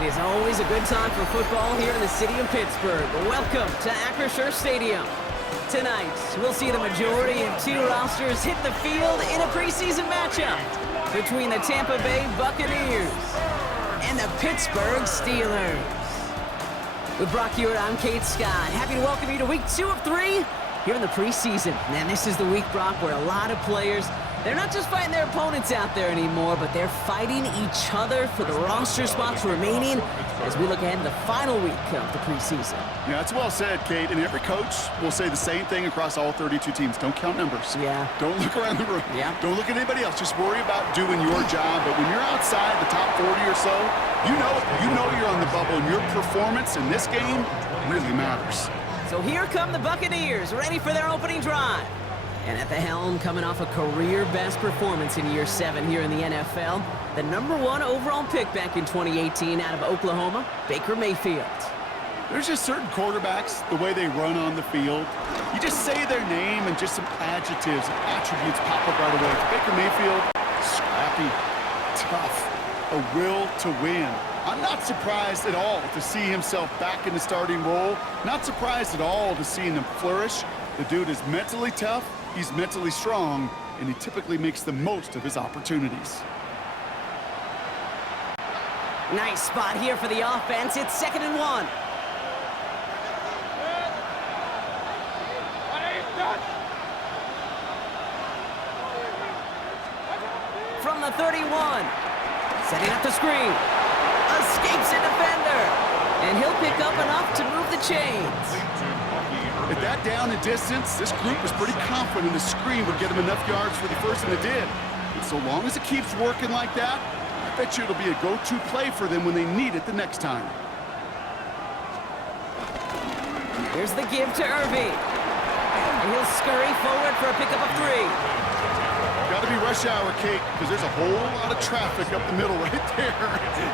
It is always a good time for football here in the city of Pittsburgh. Welcome to Acrisure Stadium. Tonight, we'll see the majority of two rosters hit the field in a preseason matchup between the Tampa Bay Buccaneers and the Pittsburgh Steelers. With Brock Hewitt, I'm Kate Scott. Happy to welcome you to week 2 of 3 here in the preseason. And this is the week, Brock, where a lot of players, they're not just fighting their opponents out there anymore, but they're fighting each other for the roster spots remaining as we look ahead to the final week of the preseason. Yeah, that's well said, Kate. And every coach will say the same thing across all 32 teams. Don't count numbers. Yeah. Don't look around the room. Yeah. Don't look at anybody else. Just worry about doing your job. But when you're outside the top 40 or so, you know you're on the bubble, and your performance in this game really matters. So here come the Buccaneers, ready for their opening drive. And at the helm, coming off a career-best performance in Year 7 here in the NFL, the #1 overall pick back in 2018 out of Oklahoma, Baker Mayfield. There's just certain quarterbacks, the way they run on the field. You just say their name and just some adjectives and attributes pop up right away. Baker Mayfield, scrappy, tough, a will to win. I'm not surprised at all to see himself back in the starting role. Not surprised at all to see him flourish. The dude is mentally tough, he's mentally strong, and he typically makes the most of his opportunities. Nice spot here for the offense. It's 2nd and 1. From the 31. Setting up the screen. Escapes a defender. And he'll pick up enough to move the chains. At that down and distance, this group was pretty confident the screen would get him enough yards for the first, and it did. And so long as it keeps working like that, I bet you it'll be a go-to play for them when they need it the next time. Here's the give to Irving. And he'll scurry forward for a pickup of 3. Got to be rush hour, Kate, because there's a whole lot of traffic up the middle right there.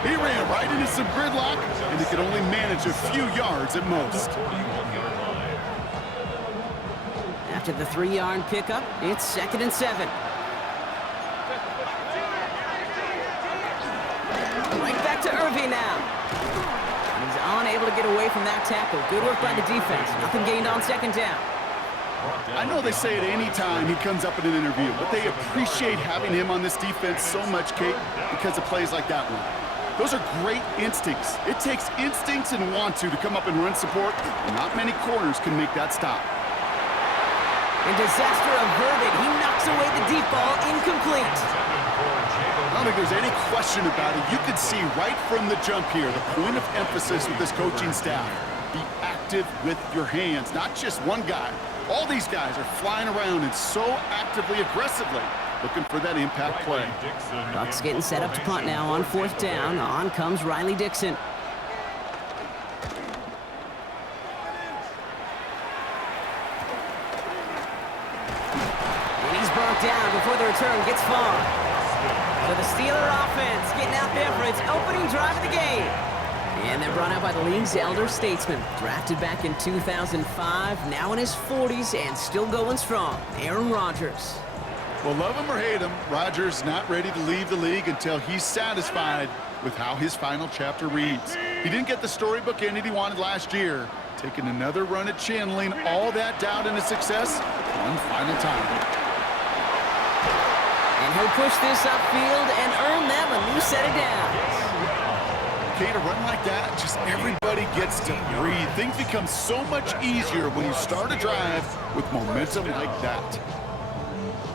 He ran right into some gridlock, and he could only manage a few yards at most. After the 3-yard pickup, it's 2nd and 7. Right back to Irving now. He's unable to get away from that tackle. Good work by the defense. Nothing gained on 2nd down. I know they say it any time he comes up in an interview, but they appreciate having him on this defense so much, Kate, because of plays like that one. Those are great instincts. It takes instincts and want to come up and run support, and not many corners can make that stop. And disaster averted. He knocks away the deep ball, incomplete. I don't think there's any question about it. You can see right from the jump here, the point of emphasis with this coaching staff. Be active with your hands, not just one guy. All these guys are flying around and so actively, aggressively looking for that impact play. Bucks getting set up to punt now on 4th down. On comes Riley Dixon. And he's brought down before the return gets far. So the Steeler offense getting out there for its opening drive of the game. And they're brought out by the league's elder statesman. Drafted back in 2005, now in his 40s and still going strong. Aaron Rodgers. Well, love him or hate him, Rodgers not ready to leave the league until he's satisfied with how his final chapter reads. He didn't get the storybook ending he wanted last year. Taking another run at channeling all that doubt into success one final time. And he'll push this upfield and earn them a new set of downs. Okay, to run like that, just everybody gets to breathe. Things become so much easier when you start a drive with momentum like that.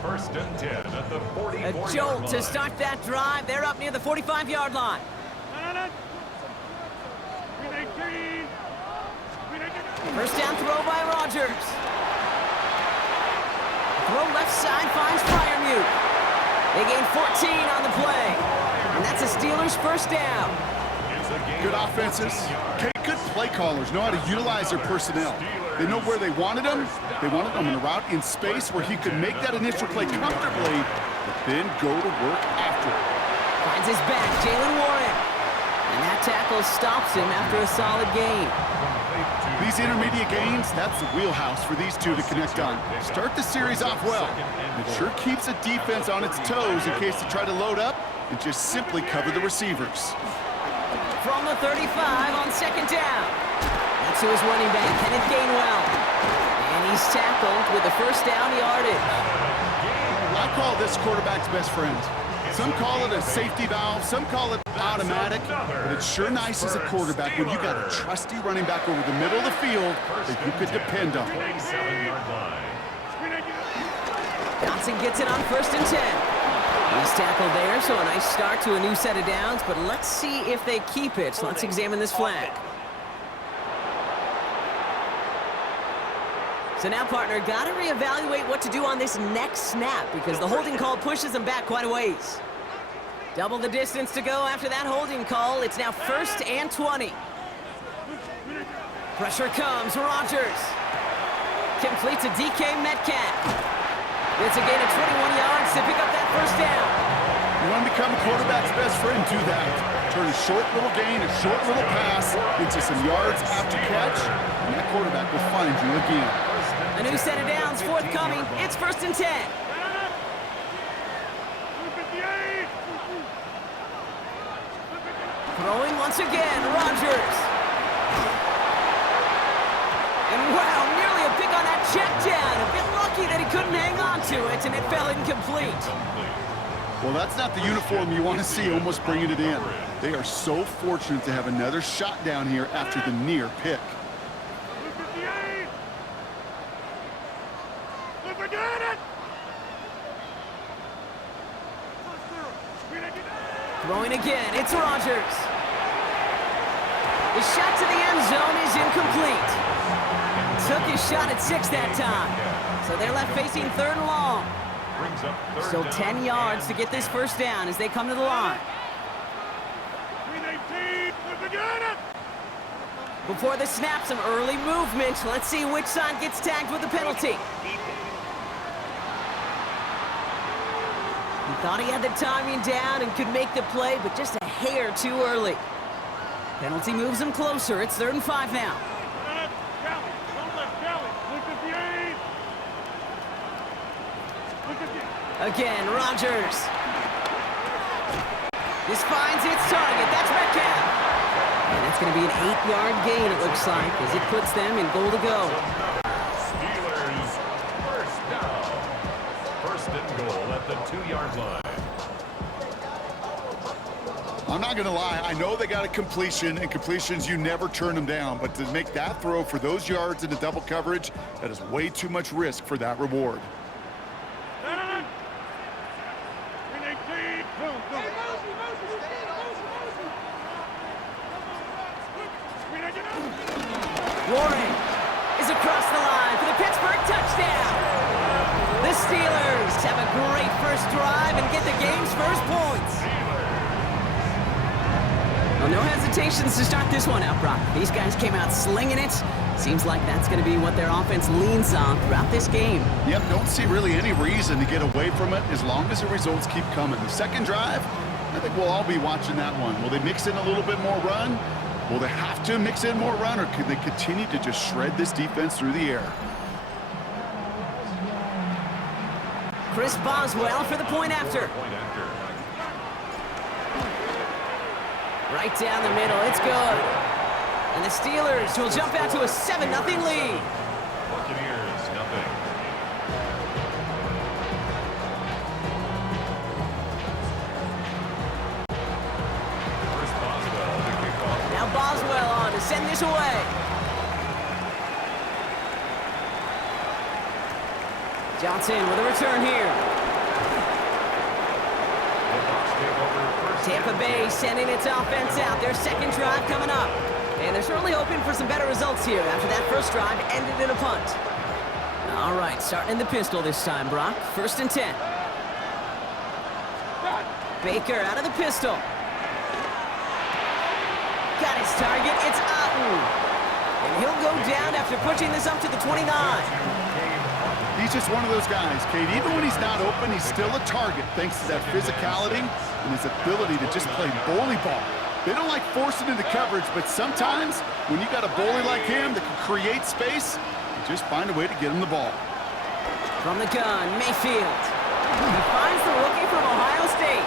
1st and 10 at the 44-yard A jolt line. to start that drive. They're up near the 45-yard line. First down throw by Rodgers. Throw left side finds Freiermuth. They gain 14 on the play. And that's a Steelers first down. Good offenses. Okay, good play callers know how to utilize their personnel. They know where they wanted him. They wanted him in a route in space where he could make that initial play comfortably, but then go to work after it. Finds his back, Jalen Warren. And that tackle stops him after a solid gain. These intermediate gains, that's the wheelhouse for these two to connect on. Start the series off well. It sure keeps the defense on its toes in case they try to load up and just simply cover the receivers. From the 35 on second down. That's to his running back, Kenneth Gainwell. And he's tackled with the first down yardage. I call this quarterback's best friend. Some call it a safety valve, some call it automatic, but it's sure nice as a quarterback when you got a trusty running back over the middle of the field that you could depend on. Johnson gets it on 1st and 10. He's tackled there, so a nice start to a new set of downs, but let's see if they keep it. So let's examine this flag. So now, partner, got to reevaluate what to do on this next snap because the holding call pushes them back quite a ways. Double the distance to go after that holding call. It's now 1st and 20. Pressure comes. Rodgers completes a DK Metcalf. It's a gain of 21 yards to pick up that first down. You want to become a quarterback's best friend, do that. Turn a short little gain, a short little pass into some yards after catch, and that quarterback will find you again. A new set of downs forthcoming. It's 1st and 10. Throwing once again, Rodgers. And wow, nearly a pick on that check down. A bit lucky that he couldn't hang on to it, and it fell incomplete. Well, that's not the uniform you want to see almost bringing it in. They are so fortunate to have another shot down here after the near pick. Throwing again, it's Rodgers. His shot to the end zone is incomplete. Took his shot at 6 that time. So they're left facing 3rd and long. Still 10 yards to get this first down as they come to the line. Before the snap, some early movement. Let's see which side gets tagged with the penalty. He thought he had the timing down and could make the play, but just a hair too early. Penalty moves him closer. It's 3rd and 5 now. Again, Rodgers. This finds its target. That's Metcalf. And that's going to be an 8-yard gain, it looks like, as it puts them in goal to go. Steelers, first down. 1st and goal at the 2-yard line. I'm not going to lie. I know they got a completion, and completions, you never turn them down. But to make that throw for those yards into double coverage, that is way too much risk for that reward. Warren is across the line for the Pittsburgh touchdown. The Steelers have a great first drive and get the game's first points. Well, no hesitations to start this one out, Brock. These guys came out slinging it. Seems like that's going to be what their offense leans on throughout this game. Yep, don't see really any reason to get away from it as long as the results keep coming. The second drive, I think we'll all be watching that one. Will they mix in a little bit more run? Will they have to mix in more run, or could they continue to just shred this defense through the air? Chris Boswell for the point after. Right down the middle, it's good. And the Steelers will jump out to a 7-0 lead. Buccaneers, nothing. Now Boswell on to send this away. Johnson with a return here. Tampa Bay sending its offense out. Their second drive coming up. And they're certainly hoping for some better results here after that first drive ended in a punt. All right, starting in the pistol this time, Brock. 1st and 10. Baker out of the pistol. Got his target. It's Otten. And he'll go down after pushing this up to the 29. He's just one of those guys, Kate. Even when he's not open, he's still a target thanks to that physicality and his ability to just play bully ball. They don't like forcing into coverage, but sometimes when you got a bully like him that can create space, you just find a way to get him the ball. From the gun, Mayfield. He finds the rookie from Ohio State.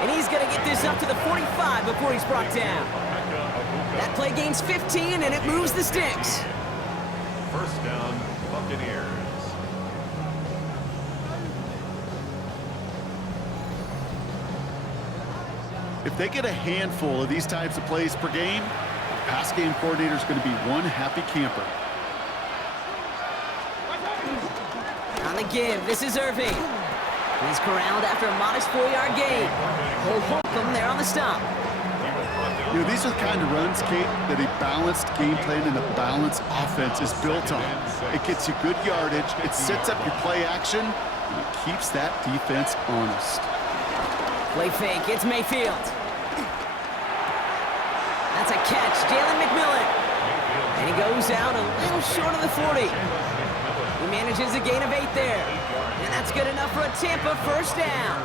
And he's going to get this up to the 45 before he's brought down. That play gains 15, and it moves the sticks. First down, Buccaneers. If they get a handful of these types of plays per game, the pass game coordinator is going to be one happy camper. On the give, this is Irving. He's corralled after a modest 4-yard gain. He'll hook him there on the stop. You know, these are the kind of runs, Kate, that a balanced game plan and a balanced offense is built on. It gets you good yardage, it sets up your play action, and it keeps that defense honest. Play fake, it's Mayfield. That's a catch, Jalen McMillan. And he goes out a little short of the 40. He manages a gain of 8 there. And that's good enough for a Tampa first down.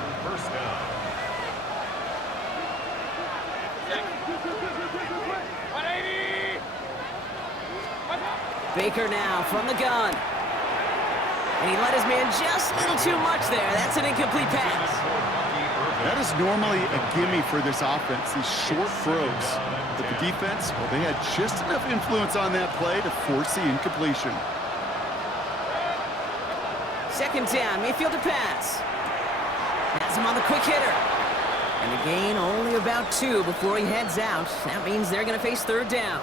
Baker now from the gun. And he let his man just a little too much there. That's an incomplete pass. That is normally a gimme for this offense, these short throws. But the defense, well, they had just enough influence on that play to force the incompletion. Second down, Mayfield to pass. Has him on the quick hitter. And the gain only about 2 before he heads out. That means they're going to face third down.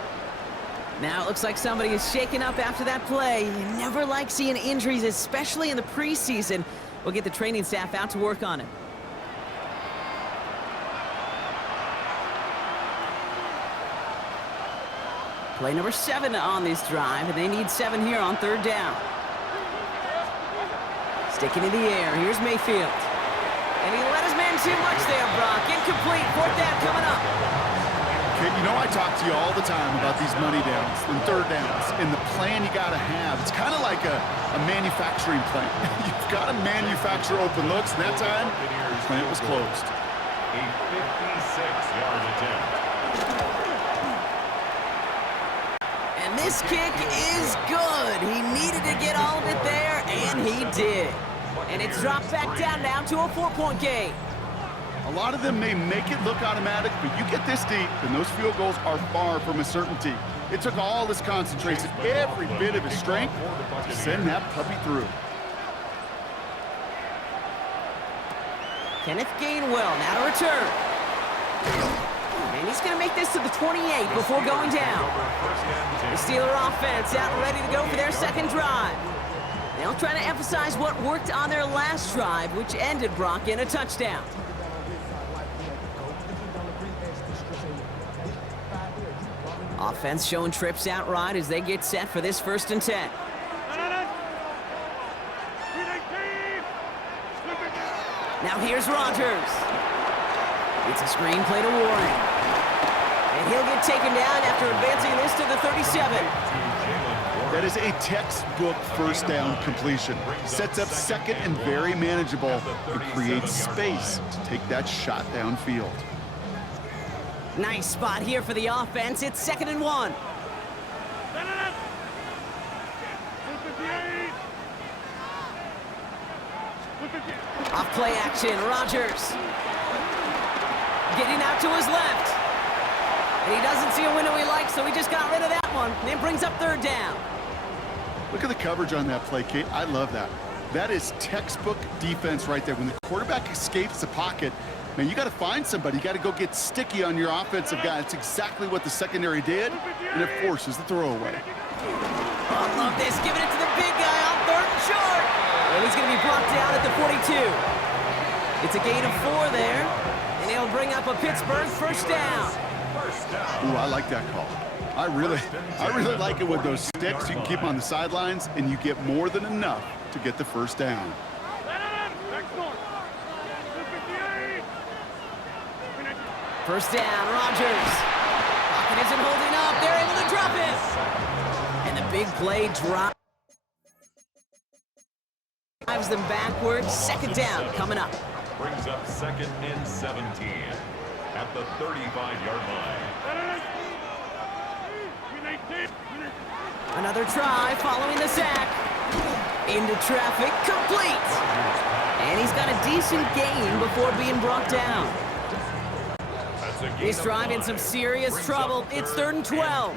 Now it looks like somebody is shaken up after that play. You never like seeing injuries, especially in the preseason. We'll get the training staff out to work on it. Play number 7 on this drive, and they need 7 here on third down. Sticking in the air, here's Mayfield. And he let his man too much there, Brock. Incomplete, fourth down coming up. Okay, you know I talk to you all the time about these money downs and third downs and the plan you got to have. It's kind of like a manufacturing plant. You've got to manufacture open looks, and that time, the plant was closed. A 56-yard attempt. And this kick is good. He needed to get all of it there, and he did. And it's dropped back down now to a 4-point game. A lot of them may make it look automatic, but you get this deep, and those field goals are far from a certainty. It took all his concentration, every bit of his strength, to send that puppy through. Kenneth Gainwell now to return. And he's going to make this to the 28 before going down. The Steeler offense out and ready to go for their second drive. They'll try to emphasize what worked on their last drive, which ended, Brock, in a touchdown. Offense showing trips outright as they get set for this 1st and 10. Now here's Rodgers. It's a screen play to Warren. And he'll get taken down after advancing this to the 37. That is a textbook first down completion. Sets up second and very manageable. It creates space to take that shot downfield. Nice spot here for the offense. It's 2nd and 1. Off play action, Rodgers. Getting out to his left. And he doesn't see a window he likes, so he just got rid of that one. And it brings up third down. Look at the coverage on that play, Kate. I love that. That is textbook defense right there. When the quarterback escapes the pocket, man, you got to find somebody. You got to go get sticky on your offensive guy. That's exactly what the secondary did, and it forces the throwaway. Oh, love this. Giving it to the big guy on 3rd and short. And he's going to be brought down at the 42. It's a gain of 4 there, and it'll bring up a Pittsburgh first down. Ooh, I like that call. I really like it with those sticks. You can keep them on the sidelines, and you get more than enough to get the first down. First down, Rodgers. Pocket isn't holding up. They're able to drop it. And the big play drives them backwards. 2nd down coming up. Brings up 2nd and 17 at the 35-yard line. Another try following the sack. Into traffic, complete. And he's got a decent gain before being brought down. This drive in some serious trouble. It's 3rd and 12.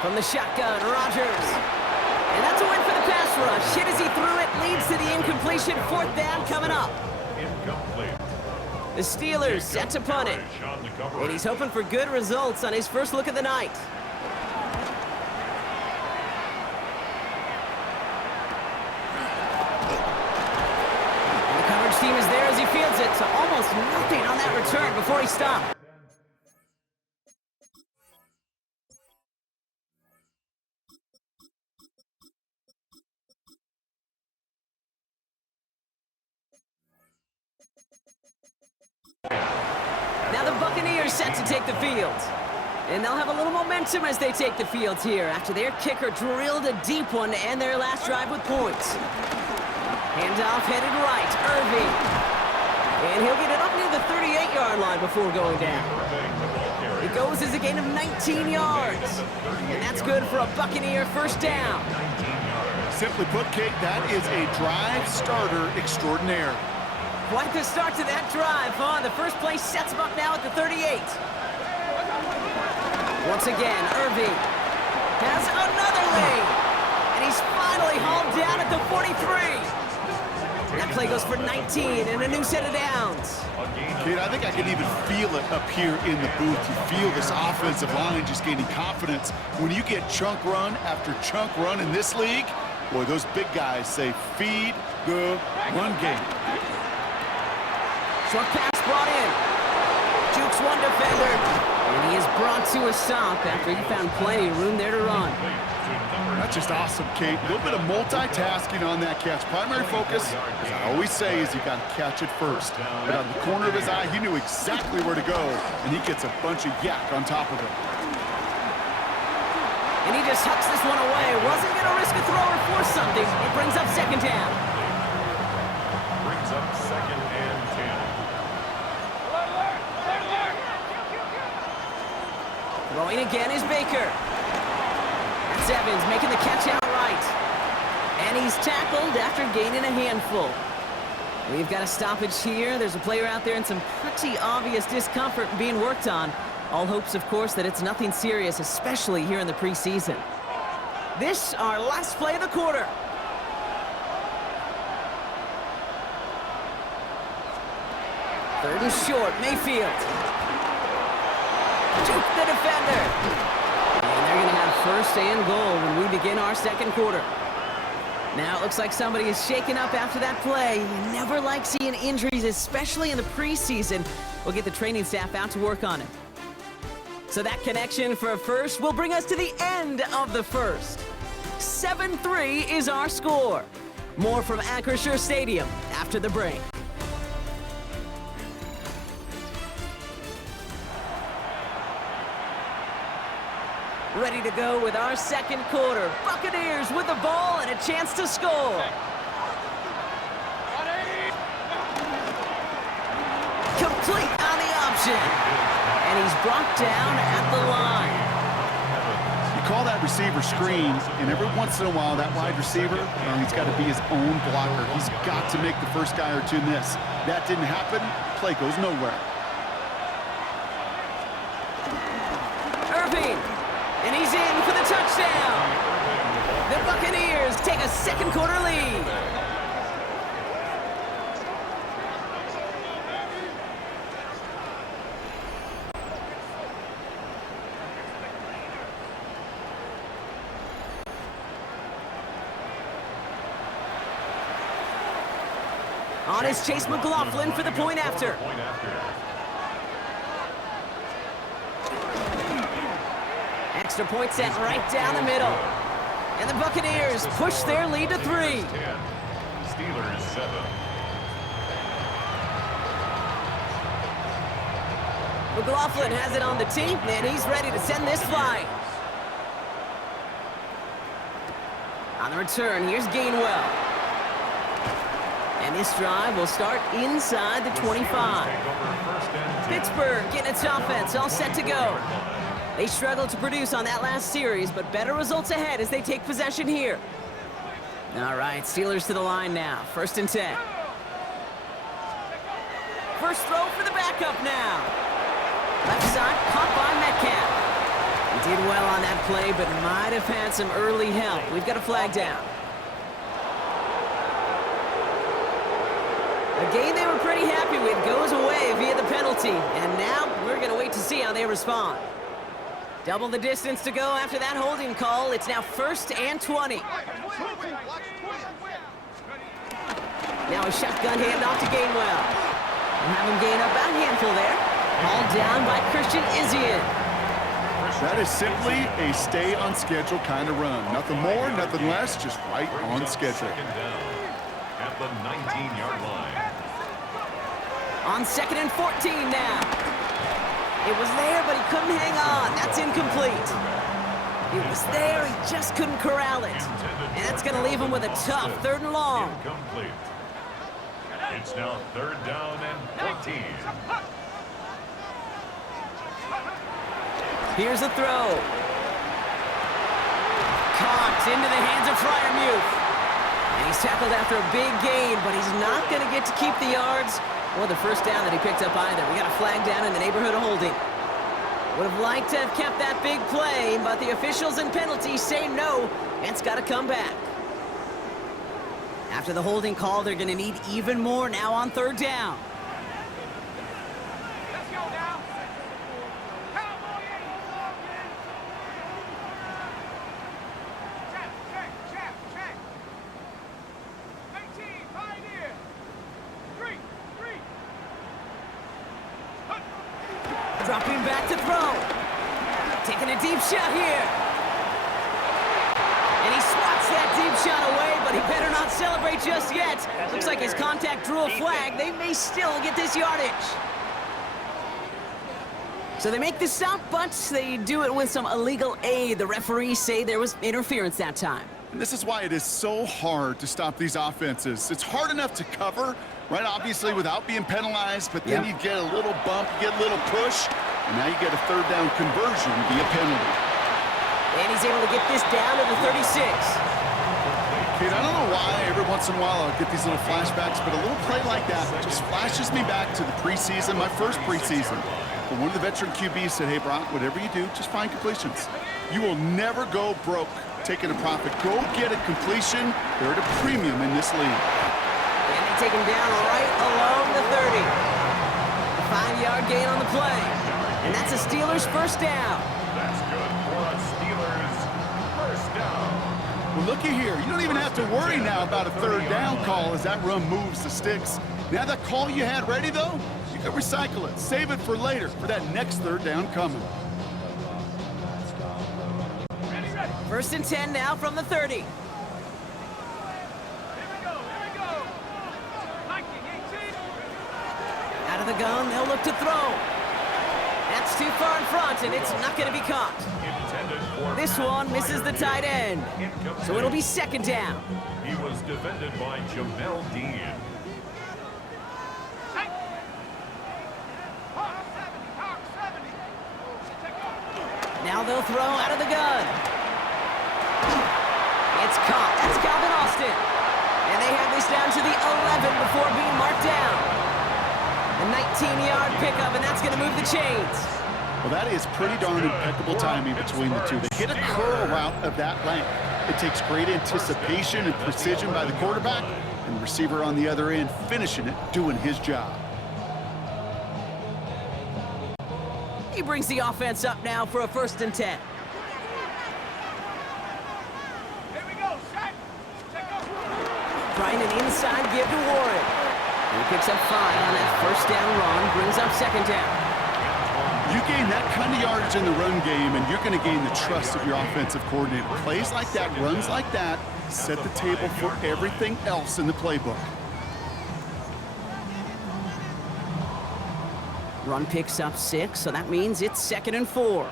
From the shotgun, Rodgers. And that's a win for the pass rush. Hit as he threw it, leads to the incompletion. 4th down coming up. Incomplete. The Steelers set to punt it. And he's hoping for good results on his first look of the night. And the coverage team is there as he fields it, so almost nothing on that return before he stopped. Now the Buccaneers set to take the field. And they'll have a little momentum as they take the field here after their kicker drilled a deep one to end their last drive with points. Handoff headed right, Irving. And he'll get it up near the 38-yard line before going down. It goes as a gain of 19 yards. And that's good for a Buccaneer first down. Simply put, Kate, that is a drive starter extraordinaire. Quite the start to that drive, huh? The first play sets him up now at the 38. Once again, Irving has another lane. And he's finally hauled down at the 43. That play goes for 19 and a new set of downs. Kate, I think I can even feel it up here in the booth. You feel this offensive line just gaining confidence. When you get chunk run after chunk run in this league, boy, those big guys say feed the run game. Short pass brought in. Jukes one defender. And he is brought to a stop after he found plenty of room there to run. That's just awesome, Kate. A little bit of multitasking on that catch. Primary focus, as I always say, is you got to catch it first. But out of the corner of his eye, he knew exactly where to go, and he gets a bunch of yak on top of it. And he just hucks this one away. Wasn't going to risk a throw or force something. It brings up 2nd down. Brings up 2nd and 10. Throwing again is Baker. That's Evans making the catch outright. And he's tackled after gaining a handful. We've got a stoppage here. There's a player out there in some pretty obvious discomfort being worked on. All hopes, of course, that it's nothing serious, especially here in the preseason. This, our last play of the quarter. Third and short, Mayfield. Juke the defender. And they're going to have 1st and goal when we begin our 2nd quarter. Now it looks like somebody is shaken up after that play. You never like seeing injuries, especially in the preseason. We'll get the training staff out to work on it. So that connection for a first will bring us to the end of the first. 7-3 is our score. More from Acrisure Stadium after the break. Ready to go with our 2nd quarter. Buccaneers with the ball and a chance to score. Complete on the option. And he's brought down at the line. You call that receiver screen, and every once in a while, that wide receiver, he's got to be his own blocker. He's got to make the first guy or two miss. That didn't happen. Play goes nowhere. Irving. And he's in for the touchdown. The Buccaneers take a 2nd quarter lead. On is Chase McLaughlin for the point after. Extra point sent right down the middle. And the Buccaneers push their lead to 3. Steelers 7. McLaughlin has it on the tee, and he's ready to send this flying. On the return, here's Gainwell. And this drive will start inside the 25. Pittsburgh getting its offense all set to go. They struggled to produce on that last series, but better results ahead as they take possession here. All right, Steelers to the line now. 1st and 10. First throw for the backup now. Left side, caught by Metcalf. He did well on that play, but might have had some early help. We've got a flag down. A game they were pretty happy with goes away via the penalty. And now we're going to wait to see how they respond. Double the distance to go after that holding call. It's now 1st and 20. Now a shotgun handoff to Gainwell. We'll have him gain up about a handful there. Hauled down by Christian Izien. That is simply a stay on schedule kind of run. Nothing more, nothing less, just right on schedule. Second down at the 19-yard line. On 2nd and 14 now. It was there, but he couldn't hang on. That's incomplete. It was there, he just couldn't corral it. And that's going to leave him with a tough 3rd and long. Incomplete. It's now 3rd down and 14. Here's a throw. Caught into the hands of Freiermuth. And he's tackled after a big gain, but he's not going to get to keep the yards or the 1st down that he picked up either. We got a flag down in the neighborhood of holding. Would have liked to have kept that big play, but the officials and penalties say no, and it's got to come back. After the holding call, they're going to need even more now on 3rd down. Let's go now. Cowboy 8. Check. 19, Pioneer. 3. Dropping back to throw. Taking a deep shot here. And he swats that deep shot away, but he better not celebrate just yet. Looks like his contact drew a flag. They may still get this yardage. So they make the stop, but they do it with some illegal aid. The referees say there was interference that time. And this is why it is so hard to stop these offenses. It's hard enough to cover, right, obviously, without being penalized, but then you get a little bump, you get a little push, and now you get a 3rd down conversion via penalty. And he's able to get this down to the 36. Kate, I don't know why every once in a while I'll get these little flashbacks, but a little play like that just flashes me back to the preseason, my first preseason. But one of the veteran QBs said, hey, Brock, whatever you do, just find completions. You will never go broke taking a profit. Go get a completion. They're at a premium in this league. And they take him down right along the 30. A 5-yard gain on the play. And that's a Steelers 1st down. That's good for a Steelers 1st down. Well, looky here. You don't even have to worry now about a 3rd down call as that run moves the sticks. Now that call you had ready, though, you can recycle it. Save it for later for that next 3rd down coming. 1st and 10 now from the 30. Here we go. 19, 18. Out of the gun, they'll look to throw. That's too far in front, and it's not going to be caught. This one misses the tight end. So it'll be 2nd down. He was defended by Jamel Dean. Hawk 70. Now they'll throw out of the gun. It's caught. That's Calvin Austin. And they have this down to the 11 before being marked down. A 19-yard pickup, and that's going to move the chains. Well, that is pretty darn impeccable timing between the two. They hit a curl route of that length. It takes great anticipation and precision by the quarterback, and the receiver on the other end finishing it, doing his job. He brings the offense up now for a 1st and 10. Here we go. Check. Trying an inside give to Warren. And he picks up 5 on that 1st down run, brings up 2nd down. You gain that kind of yardage in the run game, and you're going to gain the trust of your offensive coordinator. Plays like that, runs like that, set the table for everything else in the playbook. Run picks up 6, so that means it's 2nd and 4.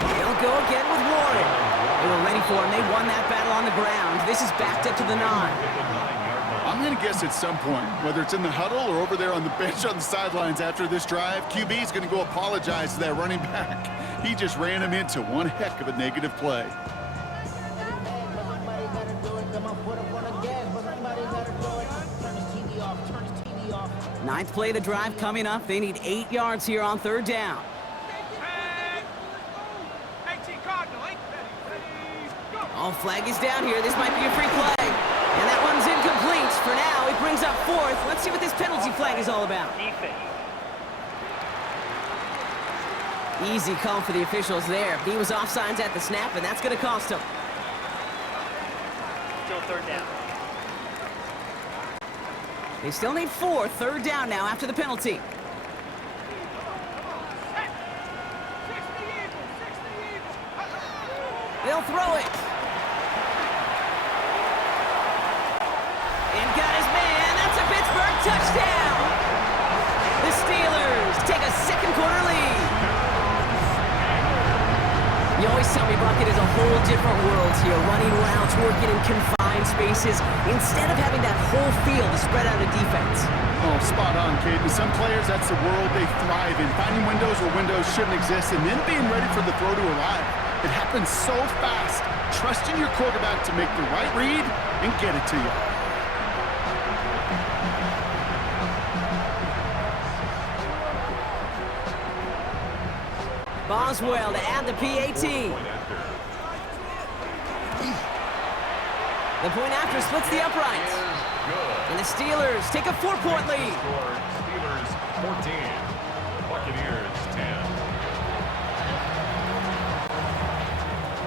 They'll go again with Warren. They were ready for him. They won that battle on the ground. This is backed up to the 9. I'm going to guess at some point, whether it's in the huddle or over there on the bench on the sidelines after this drive, QB is going to go apologize to that running back He just ran him into one heck of a negative play. Ninth play of the drive coming up. They need 8 yards here on third down. 18 Cardinal, 8 ready, go! Oh, flag is down here. This might be a free play. And that one's incomplete. For now, it brings up fourth. Let's see what this penalty flag is all about. Easy call for the officials there. He was offsides at the snap, and that's going to cost him. Still third down. They still need 4. Third down now after the penalty. 60 Eagles, 60 Eagles. They'll throw it. And got his man. That's a Pittsburgh touchdown. The Steelers take a second quarter lead. You always tell me Bucket is a whole different world here, running routes, working in confined spaces, instead of having that whole field to spread out a defense. Oh, spot on, Kate. With some players, that's the world they thrive in. Finding windows where windows shouldn't exist and then being ready for the throw to arrive. It happens so fast. Trusting your quarterback to make the right read and get it to you. Boswell to add the PAT. The point after splits the uprights. And the Steelers take a 4-point lead. Steelers 14, Buccaneers 10.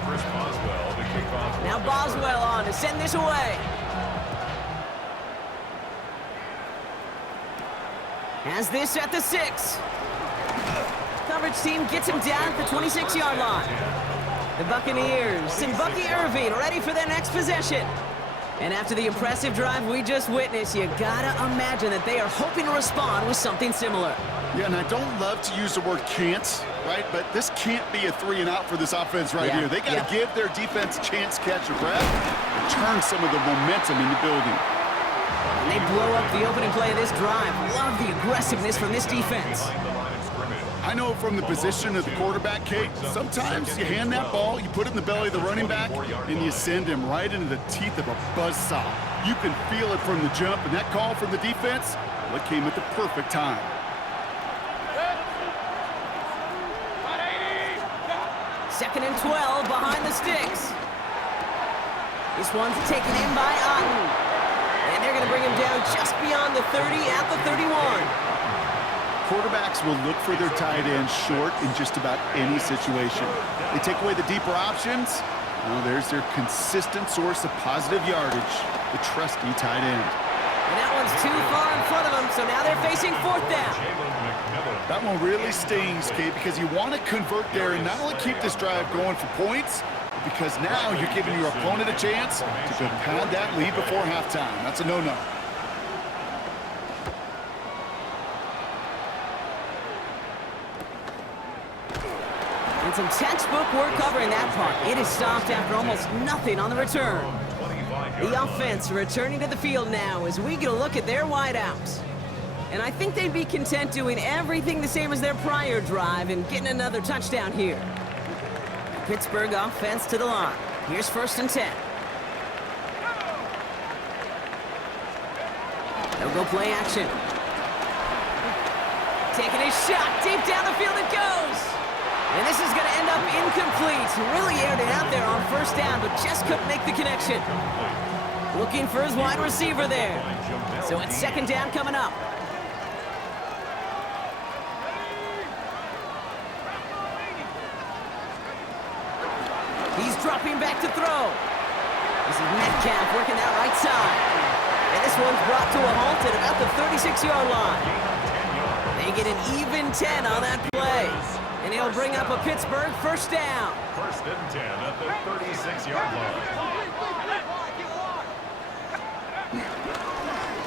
Chris Boswell, the kickoff. Now Boswell on to send this away. Has this at the 6. Coverage team gets him down at the 26-yard line. The Buccaneers and Bucky Irving ready for their next possession. And after the impressive drive we just witnessed, you gotta imagine that they are hoping to respond with something similar. Yeah, and I don't love to use the word can't, right? But this can't be a 3-and-out for this offense right here. They got to give their defense a chance to catch their breath and turn some of the momentum in the building. And they blow up the opening play of this drive. Love the aggressiveness from this defense. I know from the position of the quarterback, Kate, sometimes you hand that ball, you put it in the belly of the running back, and you send him right into the teeth of a buzzsaw. You can feel it from the jump, and that call from the defense, well, it came at the perfect time. Second and 12 behind the sticks. This one's taken in by Otten. And they're going to bring him down just beyond the 30 at the 31. Quarterbacks will look for their tight ends short in just about any situation. They take away the deeper options. Well, there's their consistent source of positive yardage, the trusty tight end. And that one's too far in front of them, so now they're facing 4th down. That one really stings, Kate, because you want to convert there and not only keep this drive going for points, because now you're giving your opponent a chance to pad that lead before halftime. That's a no-no. And some textbook work covering that part. It is stopped after almost nothing on the return. The offense returning to the field now as we get a look at their wideouts. And I think they'd be content doing everything the same as their prior drive and getting another touchdown here. Pittsburgh offense to the line. Here's 1st and 10. They'll go play action. Taking a shot. Deep down the field it goes. And this is going to end up incomplete. Really aired it out there on 1st down, but just couldn't make the connection. Looking for his wide receiver there. So it's 2nd down coming up. He's dropping back to throw. This is Metcalf working that right side. And this one's brought to a halt at about the 36-yard line. They get an even 10 on that play. And he'll bring up a Pittsburgh 1st down. 1st and 10 at the 36-yard line.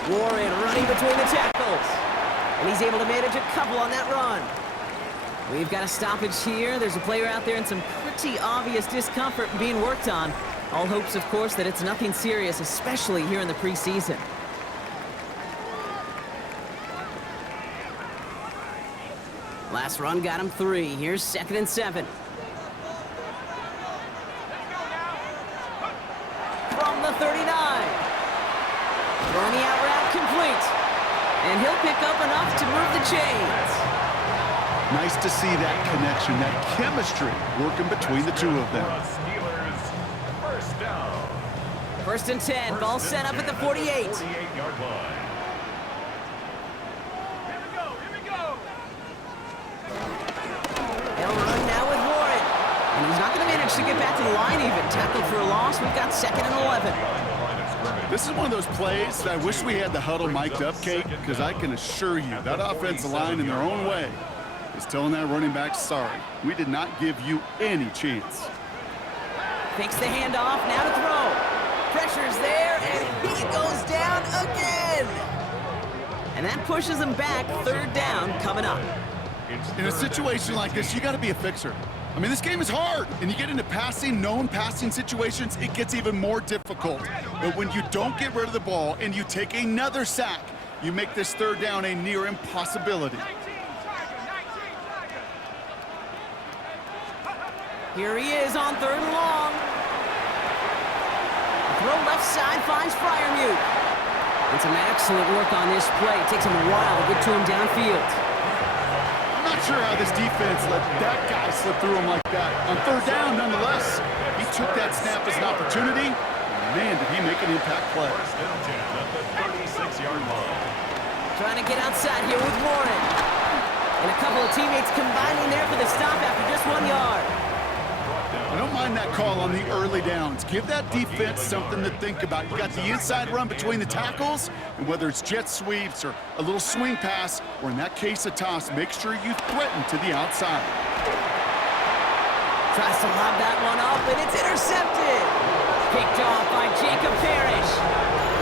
Warren running between the tackles. And he's able to manage a couple on that run. We've got a stoppage here. There's a player out there in some pretty obvious discomfort being worked on. All hopes, of course, that it's nothing serious, especially here in the preseason. Last run got him 3. Here's 2nd and 7. From the 39. Throwing the out route complete. And he'll pick up enough to move the chains. Nice to see that connection, that chemistry working between the two of them. Steelers, first down. 1st and 10. Ball set up at the 48. 48-yard line. Here we go, here we go. They'll run now with Warren. And he's not going to manage to get back to the line even. Tackled for a loss. We've got 2nd and 11. This is one of those plays that I wish we had the huddle mic'd up, Kate, because I can assure you that offensive line in their own way is telling that running back, sorry, we did not give you any chance. Fakes the handoff, now to throw. Pressure's there, and he goes down again. And that pushes him back. 3rd down coming up. In a situation like this, you got to be a fixer. I mean, this game is hard, and you get into known passing situations, it gets even more difficult. But when you don't get rid of the ball and you take another sack, you make this 3rd down a near impossibility. 19, Tiger. Here he is on 3rd and long. Throw left side finds Fryermuth. And some excellent work on this play. It takes him a while to get to him downfield. I'm not sure how this defense let that guy slip through him like that. On 3rd down, nonetheless, he took that snap as an opportunity. Man, did he make an impact play. 1st and 10 at the 36-yard line. Trying to get outside here with Warren. And a couple of teammates combining there for the stop after just 1 yard. I don't mind that call on the early downs. Give that defense something to think about. You got the inside run between the tackles, and whether it's jet sweeps or a little swing pass, or in that case a toss, make sure you threaten to the outside. Tries to lob that one up, and it's intercepted. Picked off by Jacob Parrish.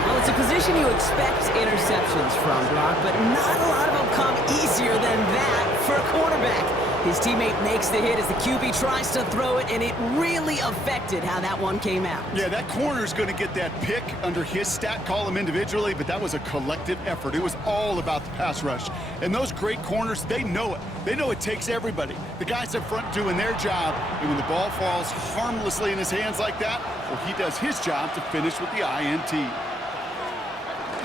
Well, it's a position you expect interceptions from, Brock, but not a lot of them come easier than that for a quarterback. His teammate makes the hit as the QB tries to throw it, and it really affected how that one came out. Yeah, that corner's going to get that pick under his stat column individually, but that was a collective effort. It was all about the pass rush. And those great corners, they know it. They know it takes everybody. The guys up front doing their job, and when the ball falls harmlessly in his hands like that, well, he does his job to finish with the INT.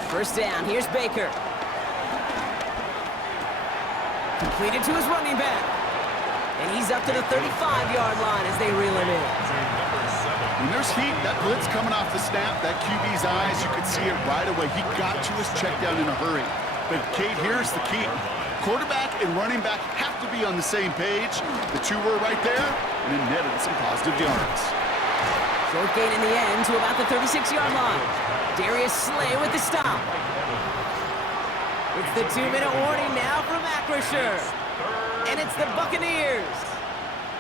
1st down, here's Baker. Completed to his running back. And he's up to the 35-yard line as they reel it in. When there's heat, that blitz coming off the snap, that QB's eyes, you could see it right away. He got to his check down in a hurry. But, Kate, here's the key. Quarterback and running back have to be on the same page. The two were right there, and it netted some positive yards. Short gain in the end to about the 36-yard line. Darius Slay with the stop. It's the 2-minute warning now from Acrisure. And it's the Buccaneers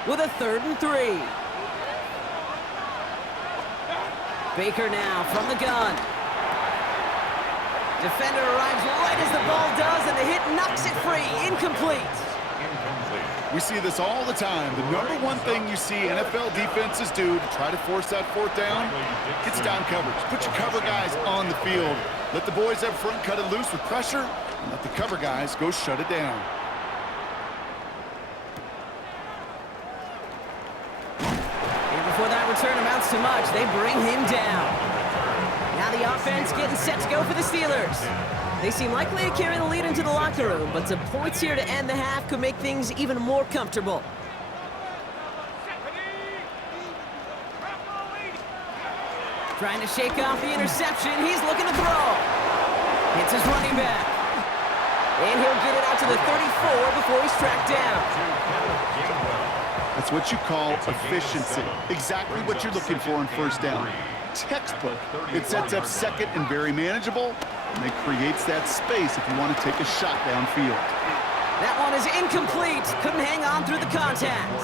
with a 3rd and 3. Baker now from the gun. Defender arrives right as the ball does, and the hit knocks it free. Incomplete. We see this all the time. The number one thing you see NFL defenses do to try to force that 4th down, it's down coverage. Put your cover guys on the field. Let the boys up front cut it loose with pressure, and let the cover guys go shut it down. Before that return amounts to much, they bring him down. Now the offense getting set to go for the Steelers. They seem likely to carry the lead into the locker room, but some points here to end the half could make things even more comfortable. Trying to shake off the interception. He's looking to throw. Hits his running back. And he'll get it out to the 34 before he's tracked down. That's what you call efficiency. Exactly what you're looking for in 1st down. Textbook. It sets up 2nd and very manageable, and it creates that space if you want to take a shot downfield. That one is incomplete. Couldn't hang on through the contact.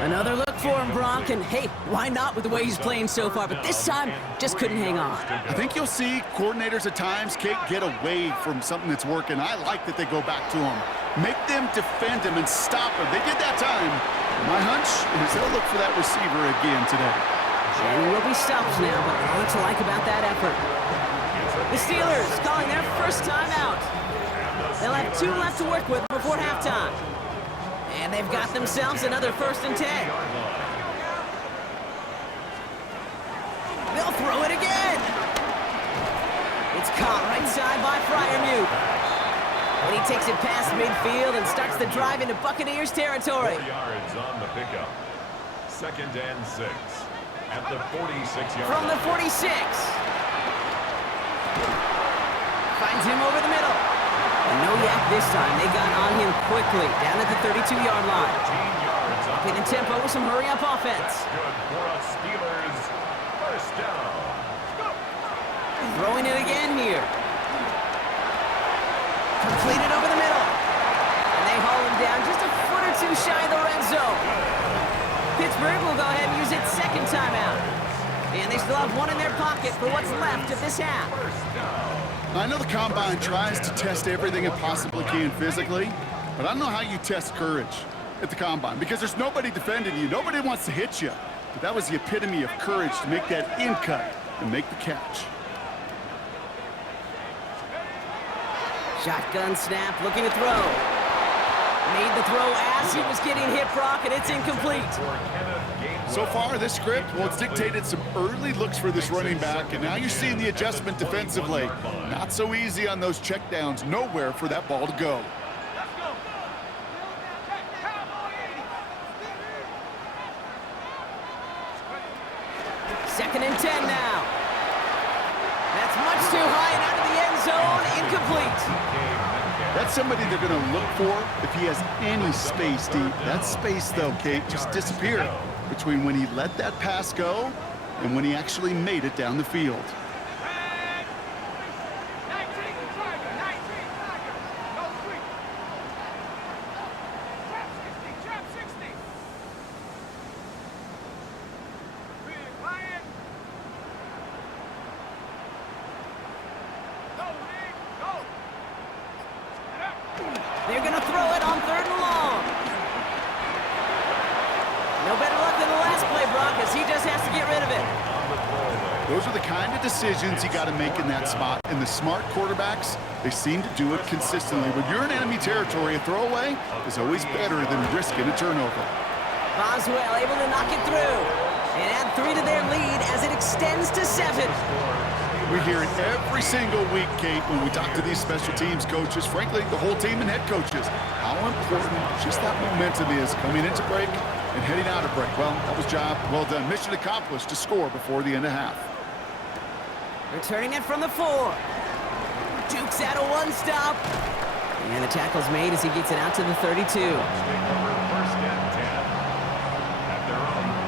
Another look for him, Brock, and hey, why not with the way he's playing so far? But this time, just couldn't hang on. I think you'll see coordinators at times, Kate, get away from something that's working. I like that they go back to him. Make them defend him and stop him. They did that time. My hunch is they'll look for that receiver again today. And he will be stopped now, but a lot to like about that effort. The Steelers calling their first time out. They'll have 2 left to work with before before halftime. And they've got themselves another 1st and 10. They'll throw it again. It's caught right side by Freiermuth. And he takes it past midfield and starts the drive into Buccaneers territory. 4 yards on the pickup. 2nd and 6 at the 46-yard From the 46. Finds him over the middle. And no yak this time. They got on him quickly down at the 32-yard line. 15 yards on Up in tempo with some hurry-up offense. good for us Steelers. 1st down. Throwing it again here. Completed over the middle. And they haul him down just a foot or two shy of the red zone. Pittsburgh will go ahead and use its 2nd timeout. And they still have one in their pocket for what's left of this half. I know the Combine tries to test everything it possibly can physically, but I don't know how you test courage at the Combine because there's nobody defending you. Nobody wants to hit you. But that was the epitome of courage to make that in cut and make the catch. Shotgun snap, looking to throw. Made the throw as he was getting hit, Brock, and it's incomplete. So far, this script, well, it's dictated some early looks for this running back, and now you're seeing the adjustment defensively. Not so easy on those checkdowns. Nowhere for that ball to go. Let's go. Second and 10 now. That's much too high and out of the end zone. Incomplete. That's somebody they're going to look for if he has any space deep. That space, though, Kate, just disappeared between when he let that pass go and when he actually made it down the field. 19 Tiger, 19 Tiger. No sweep. Trap 60. Big Lion. Go, Lee. Go. Get up. They're going to throw it on 3rd and long. No better luck than the last play, Brock, as he just has to get rid of it. Those are the kind of decisions you got to make in that spot. And the smart quarterbacks, they seem to do it consistently. When you're in enemy territory, a throwaway is always better than risking a turnover. Boswell able to knock it through and add 3 to their lead as it extends to 7. We hear it every single week, Kate, when we talk to these special teams coaches, frankly, the whole team and head coaches, how important just that momentum is coming into break and heading out of break. Well, that was job well done. Mission accomplished to score before the end of half. Returning it from the 4. Dukes out a 1-stop. And the tackle's made as he gets it out to the 32.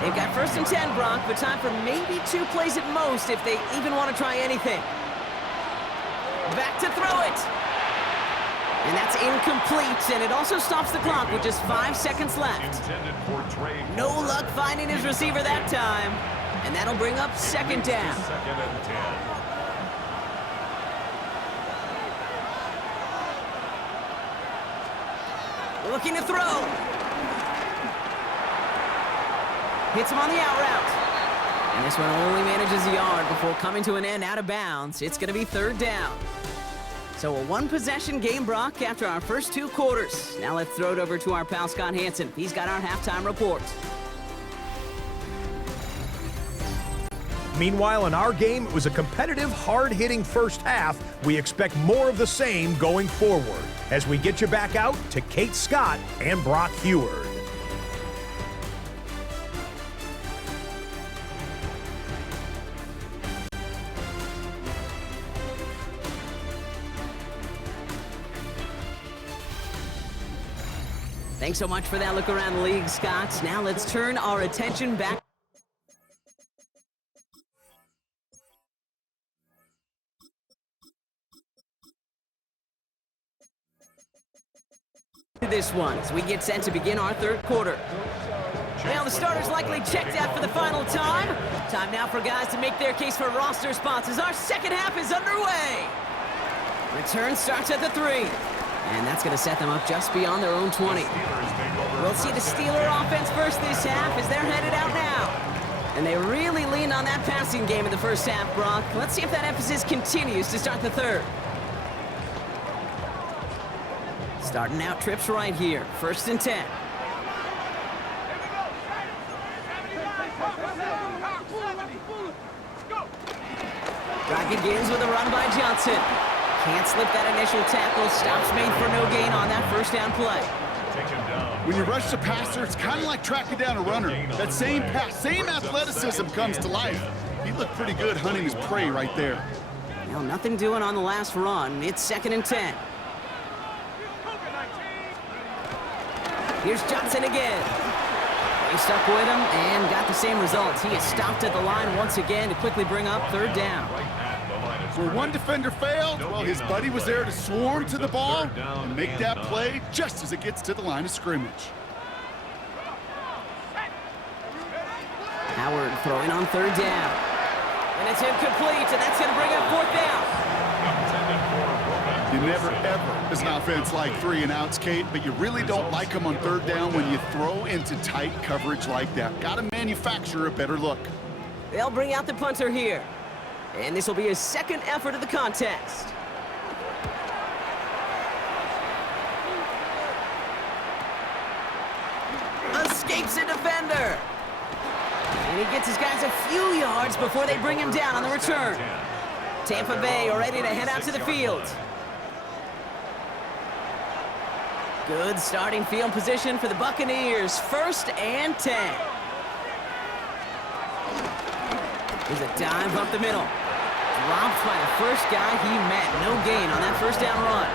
They've got 1st and 10, Brock, but time for maybe 2 plays at most if they even want to try anything. Back to throw it. And that's incomplete, and it also stops the clock with just 5 seconds left. No luck finding his receiver that time, and that'll bring up 2nd down. 2nd and 10. Looking to throw. Hits him on the out route. And this one only manages a yard before coming to an end out of bounds. It's going to be 3rd down. So a 1-possession game, Brock, after our first 2 quarters. Now let's throw it over to our pal Scott Hansen. He's got our halftime report. Meanwhile, in our game, it was a competitive, hard-hitting first half. We expect more of the same going forward as we get you back out to Kate Scott and Brock Heward. Thanks so much for that look around the league, Scott. Now let's turn our attention back to this one as we get set to begin our 3rd quarter. Well, the starters likely checked out for the final time. Time now for guys to make their case for roster spots as our 2nd half is underway. Return starts at the 3. And that's going to set them up just beyond their own 20. We'll see the Steeler offense first this half as they're headed out now. And they really leaned on that passing game in the first half, Brock. Let's see if that emphasis continues to start the 3rd. Starting out trips right here. 1st and 10. Drive begins with a run by Johnson. Can't slip that initial tackle. Stops made for no gain on that 1st down play. When you rush the passer, it's kind of like tracking down a runner. That same pass, same athleticism comes to life. He looked pretty good hunting his prey right there. Well, nothing doing on the last run. It's 2nd and 10. Here's Johnson again. They stuck with him and got the same results. He is stopped at the line once again to quickly bring up 3rd down. Where one defender failed, well, his buddy was there to swarm to the ball and make that play just as it gets to the line of scrimmage. Howard throwing on 3rd down. And it's incomplete, and that's going to bring up 4th down. You never, ever, as an offense, like 3 and outs, Kate, but you really don't like them on 3rd down when you throw into tight coverage like that. Got to manufacture a better look. They'll bring out the punter here. And this will be his 2nd effort of the contest. Escapes a defender. And he gets his guys a few yards before they bring him down on the return. Tampa Bay are ready to head out to the field. Good starting field position for the Buccaneers. 1st and 10. There's a dive up the middle. Dropped by the first guy he met. No gain on that 1st down run.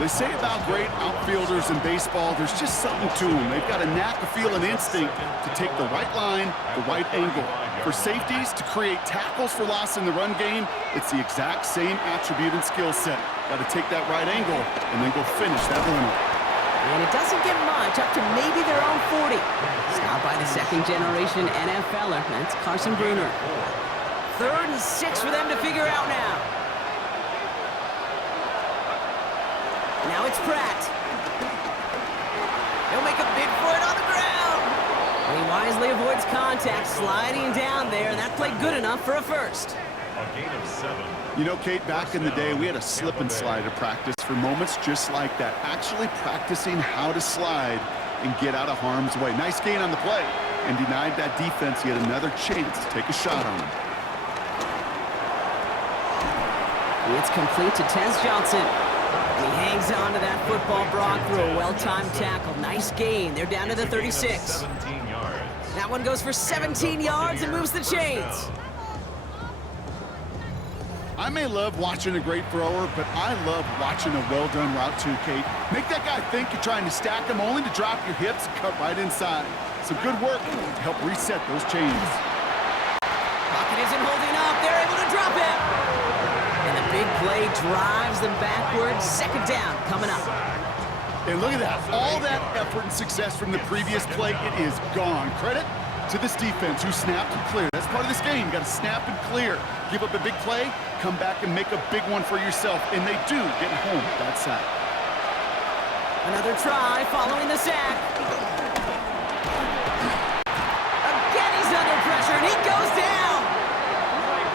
They say about great outfielders in baseball, there's just something to them. They've got a knack, a feel, an instinct to take the right line, the right angle. For safeties, to create tackles for loss in the run game, it's the exact same attribute and skill set. Got to take that right angle and then go finish that runner. And it doesn't get much, up to maybe their own 40. Stopped by the 2nd-generation NFLer. That's Carson Bruner. 3rd and 6 for them to figure out now. Now it's Pratt. He'll make a bid for it on the ground. And he wisely avoids contact, sliding down there, and that played good enough for a 1st. A gain of 7. You know, Kate, back in the day, we had a slip and slide at practice for moments just like that. Actually practicing how to slide and get out of harm's way. Nice gain on the play, and denied that defense yet another chance to take a shot on him. It's complete to Tez Johnson. He hangs on to that football, Brock, through a well-timed tackle. Nice gain. They're down to the 36. 17 yards. That one goes for 17 yards and moves the chains. I may love watching a great thrower, but I love watching a well-done route too, Kate. Make that guy think you're trying to stack him only to drop your hips and cut right inside. Some good work to help reset those chains. Pocket isn't holding up. They're able to drop him. And the big play drives them backwards. 2nd down coming up. And look at that. All that effort and success from the previous play, it is gone. Credit to this defense who snapped and cleared. That's part of this game. You got to snap and clear. Give up a big play, come back and make a big one for yourself. And they do get home that side. Another try following the sack. Again, he's under pressure, and he goes down.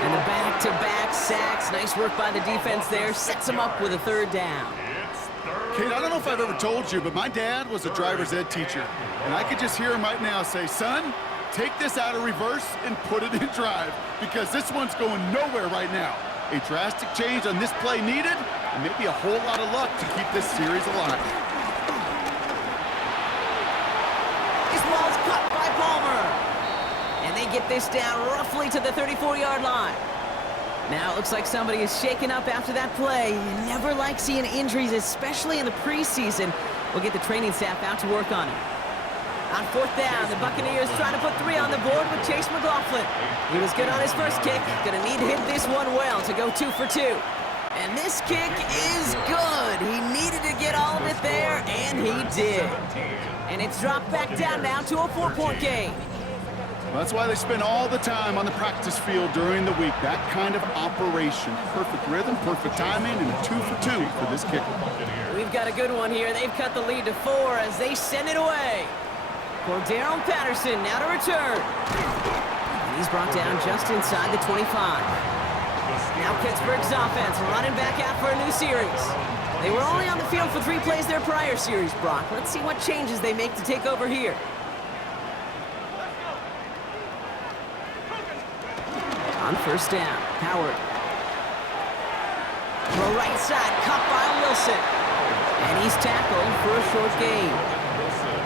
And the back-to-back sacks. Nice work by the defense there. Sets him up with a 3rd down. Kate, I don't know if I've ever told you, but my dad was a driver's ed teacher. And I could just hear him right now say, son, take this out of reverse and put it in drive, because this one's going nowhere right now. A drastic change on this play needed, and maybe a whole lot of luck to keep this series alive. This ball's caught by Palmer. And they get this down roughly to the 34-yard line. Now it looks like somebody is shaken up after that play. You never like seeing injuries, especially in the preseason. We'll get the training staff out to work on it. On 4th down, the Buccaneers trying to put 3 on the board with Chase McLaughlin. He was good on his first kick. Gonna need to hit this one well to go 2 for 2. And this kick is good. He needed to get all of it there, and he did. And it's dropped back down now to a 4-point game. That's why they spend all the time on the practice field during the week. That kind of operation. Perfect rhythm, perfect timing, and a 2 for 2 for this kicker. We've got a good one here. They've cut the lead to 4 as they send it away. Cordero Patterson now to return. And he's brought down just inside the 25. Now Pittsburgh's offense running back out for a new series. They were only on the field for 3 plays their prior series, Brock. Let's see what changes they make to take over here. On first down, Howard. Throw right side, caught by Wilson. And he's tackled for a short gain. Wilson.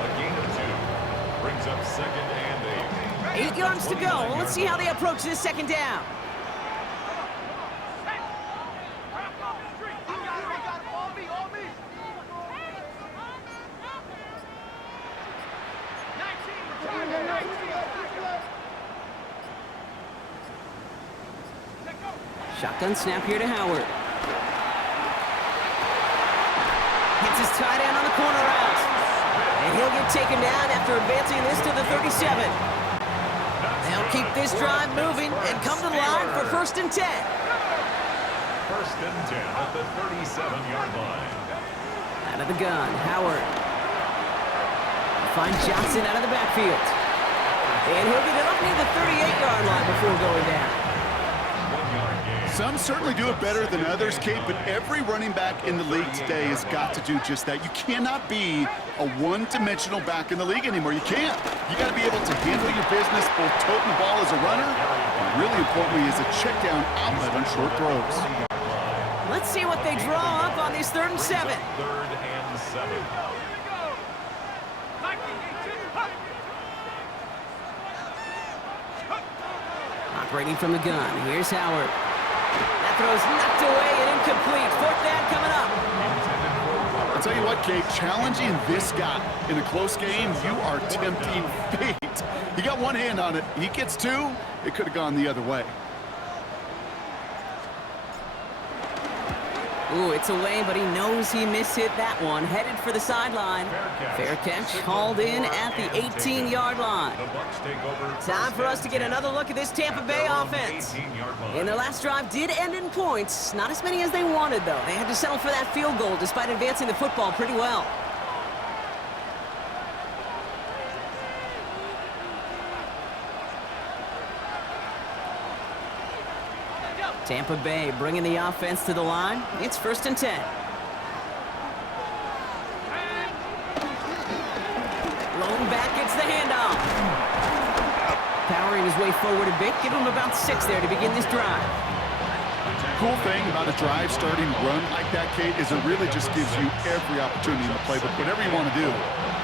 A gain of 2. Brings up 2nd and 8. 8 yards to go. Well, let's see how they approach this second down. Shotgun snap here to Howard. Hits his tight end on the corner route. And he'll get taken down after advancing this to the 37. They'll keep this drive moving and come to the line for 1st and 10. 1st and 10 at the 37-yard line. Out of the gun, Howard. Finds Johnson out of the backfield. And he'll get it up near the 38-yard line before going down. Some certainly do it better than others, Kate, but every running back in the league today has got to do just that. You cannot be a one-dimensional back in the league anymore. You can't. You got to be able to handle your business, both toting the ball as a runner, and really importantly as a check-down outlet on short throws. Let's see what they draw up on these 3rd and 7. 3rd and 7. Operating from the gun, here's Howard. That throw's knocked away and incomplete. 4th down coming up. I'll tell you what, Kate, challenging this guy in a close game, you are tempting fate. He got one hand on it. He gets 2. It could have gone the other way. Ooh, it's away, but he knows he mishit that one. Headed for the sideline. Fair catch, hauled in at the 18-yard line. Time for us to get another look at this Tampa Bay offense. And their last drive did end in points. Not as many as they wanted, though. They had to settle for that field goal despite advancing the football pretty well. Tampa Bay bringing the offense to the line. It's 1st and 10. Lone back gets the handoff. Powering his way forward a bit. Give him about 6 there to begin this drive. Cool thing about a drive starting run like that, Kate, is it really just gives you every opportunity in the playbook, whatever you want to do.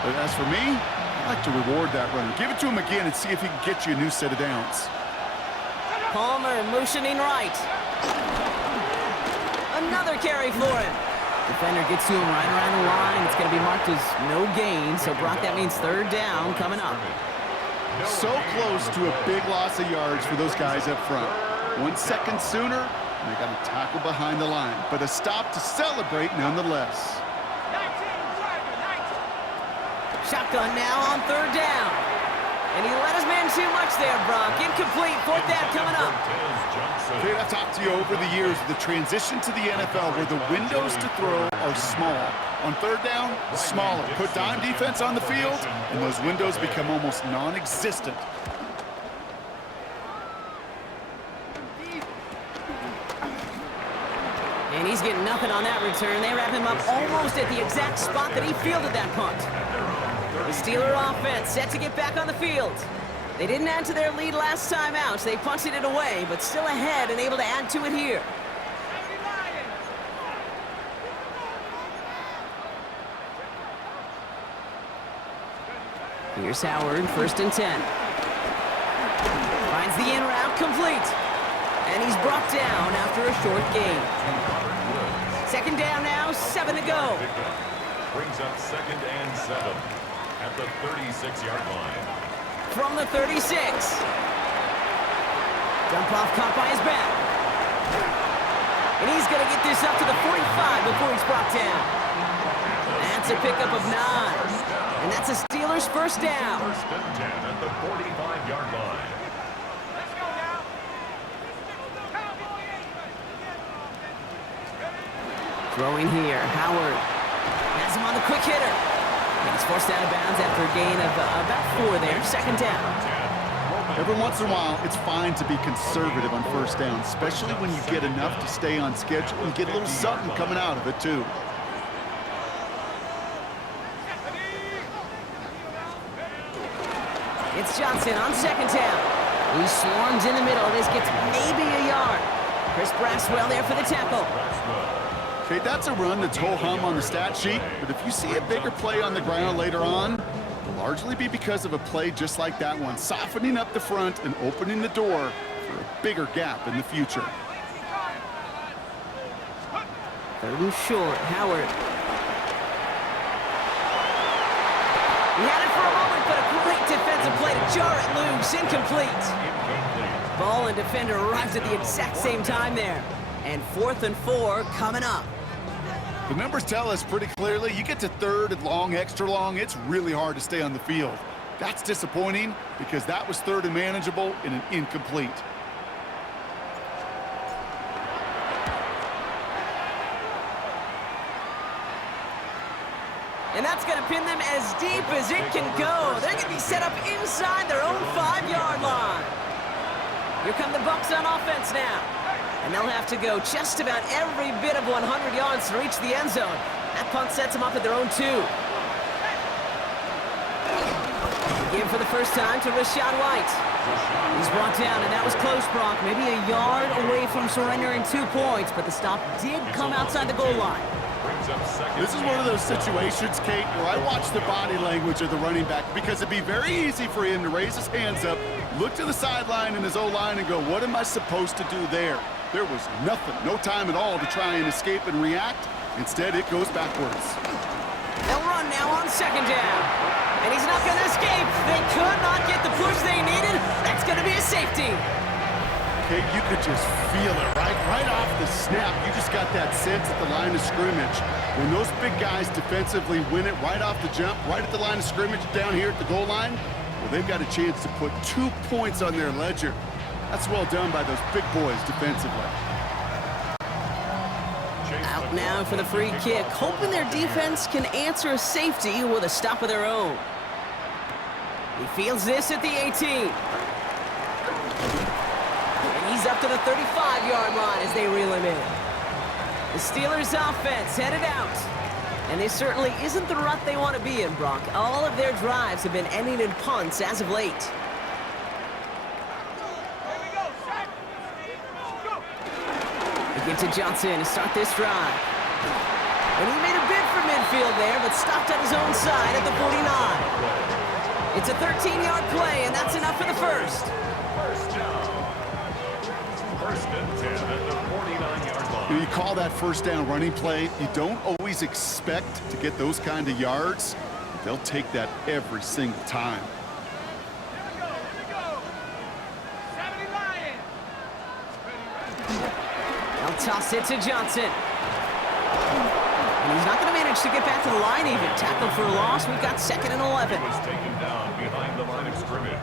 But as for me, I like to reward that runner. Give it to him again and see if he can get you a new set of downs. Palmer motioning right. Another carry for him. Defender gets to him right around the line. It's going to be marked as no gain. So, Brock, that means 3rd down coming up. So close to a big loss of yards for those guys up front. 1 second sooner, and they got a tackle behind the line. But a stop to celebrate nonetheless. Shotgun now on 3rd down. And he let his man too much there, Brock. Incomplete. 4th down coming up. Kate, I've talked to you over the years, the transition to the NFL where the windows to throw are small. On 3rd down, smaller. Put dime defense on the field, and those windows become almost non-existent. And he's getting nothing on that return. They wrap him up almost at the exact spot that he fielded that punt. The Steeler offense set to get back on the field. They didn't add to their lead last time out, so they punted it away, but still ahead and able to add to it here. Here's Howard, 1st and 10. Finds the in route complete. And he's brought down after a short gain. 2nd down now, 7 to go. Brings up 2nd and 7 at the 36-yard line. From the 36. Dump off caught by his back. And he's going to get this up to the 45 before he's brought down. That's a pickup of 9. And that's a Steelers 1st down. 1st and 10 at the 45-yard line. Throwing here, Howard has him on the quick hitter. And he's forced out of bounds after a gain of about 4 there. 2nd down. Every once in a while, it's fine to be conservative on first down, especially when you get enough to stay on schedule and get a little something coming out of it, too. It's Johnson on second down. He swarms in the middle. This gets maybe a yard. Chris Braswell there for the tackle. Okay, that's a run that's ho-hum on the stat sheet, but if you see a bigger play on the ground later on, it'll largely be because of a play just like that one, softening up the front and opening the door for a bigger gap in the future. Third and short, Howard. He had it for a moment, but a great defensive play to jar it loose. Incomplete. Ball and defender arrives at the exact same time there. And 4th and 4 coming up. The numbers tell us pretty clearly, you get to third and long, extra long, it's really hard to stay on the field. That's disappointing because that was third and manageable and an incomplete. And that's going to pin them as deep as it can go. They're going to be set up inside their own 5-yard line. Here come the Bucs on offense now. And they'll have to go just about every bit of 100 yards to reach the end zone. That punt sets them up at their own 2. Give for the first time to Rashad White. He's brought down, and that was close, Brock. Maybe a yard away from surrendering 2 points, but the stop did come outside the goal line. This is one of those situations, Kate, where I watch the body language of the running back because it'd be very easy for him to raise his hands up, look to the sideline in his O-line and go, what am I supposed to do there? There was nothing, no time at all to try and escape and react. Instead, it goes backwards. They'll run now on second down. And he's not going to escape. They could not get the push they needed. That's going to be a safety. Okay, you could just feel it, right? Right off the snap, you just got that sense at the line of scrimmage. When those big guys defensively win it right off the jump, right at the line of scrimmage down here at the goal line, well, they've got a chance to put 2 points on their ledger. That's well done by those big boys defensively. Out now for the free kick, hoping their defense can answer a safety with a stop of their own. He fields this at the 18. And he's up to the 35-yard line as they reel him in. The Steelers' offense headed out. And this certainly isn't the rut they want to be in, Brock. All of their drives have been ending in punts as of late. They give to Johnson to start this drive. And he made a bid for midfield there, but stopped at his own side at the 49. It's a 13-yard play, and that's enough for the first. First down. 1st and 10 at the 49-yard line. You call that first down running play, you don't always expect to get those kind of yards. They'll take that every single time. Here we go. 70 Lions. They'll toss it to Johnson. And he's not going to manage to get back to the line even. Tackled for a loss. We've got 2nd and 11. He was taken down behind the line of scrimmage.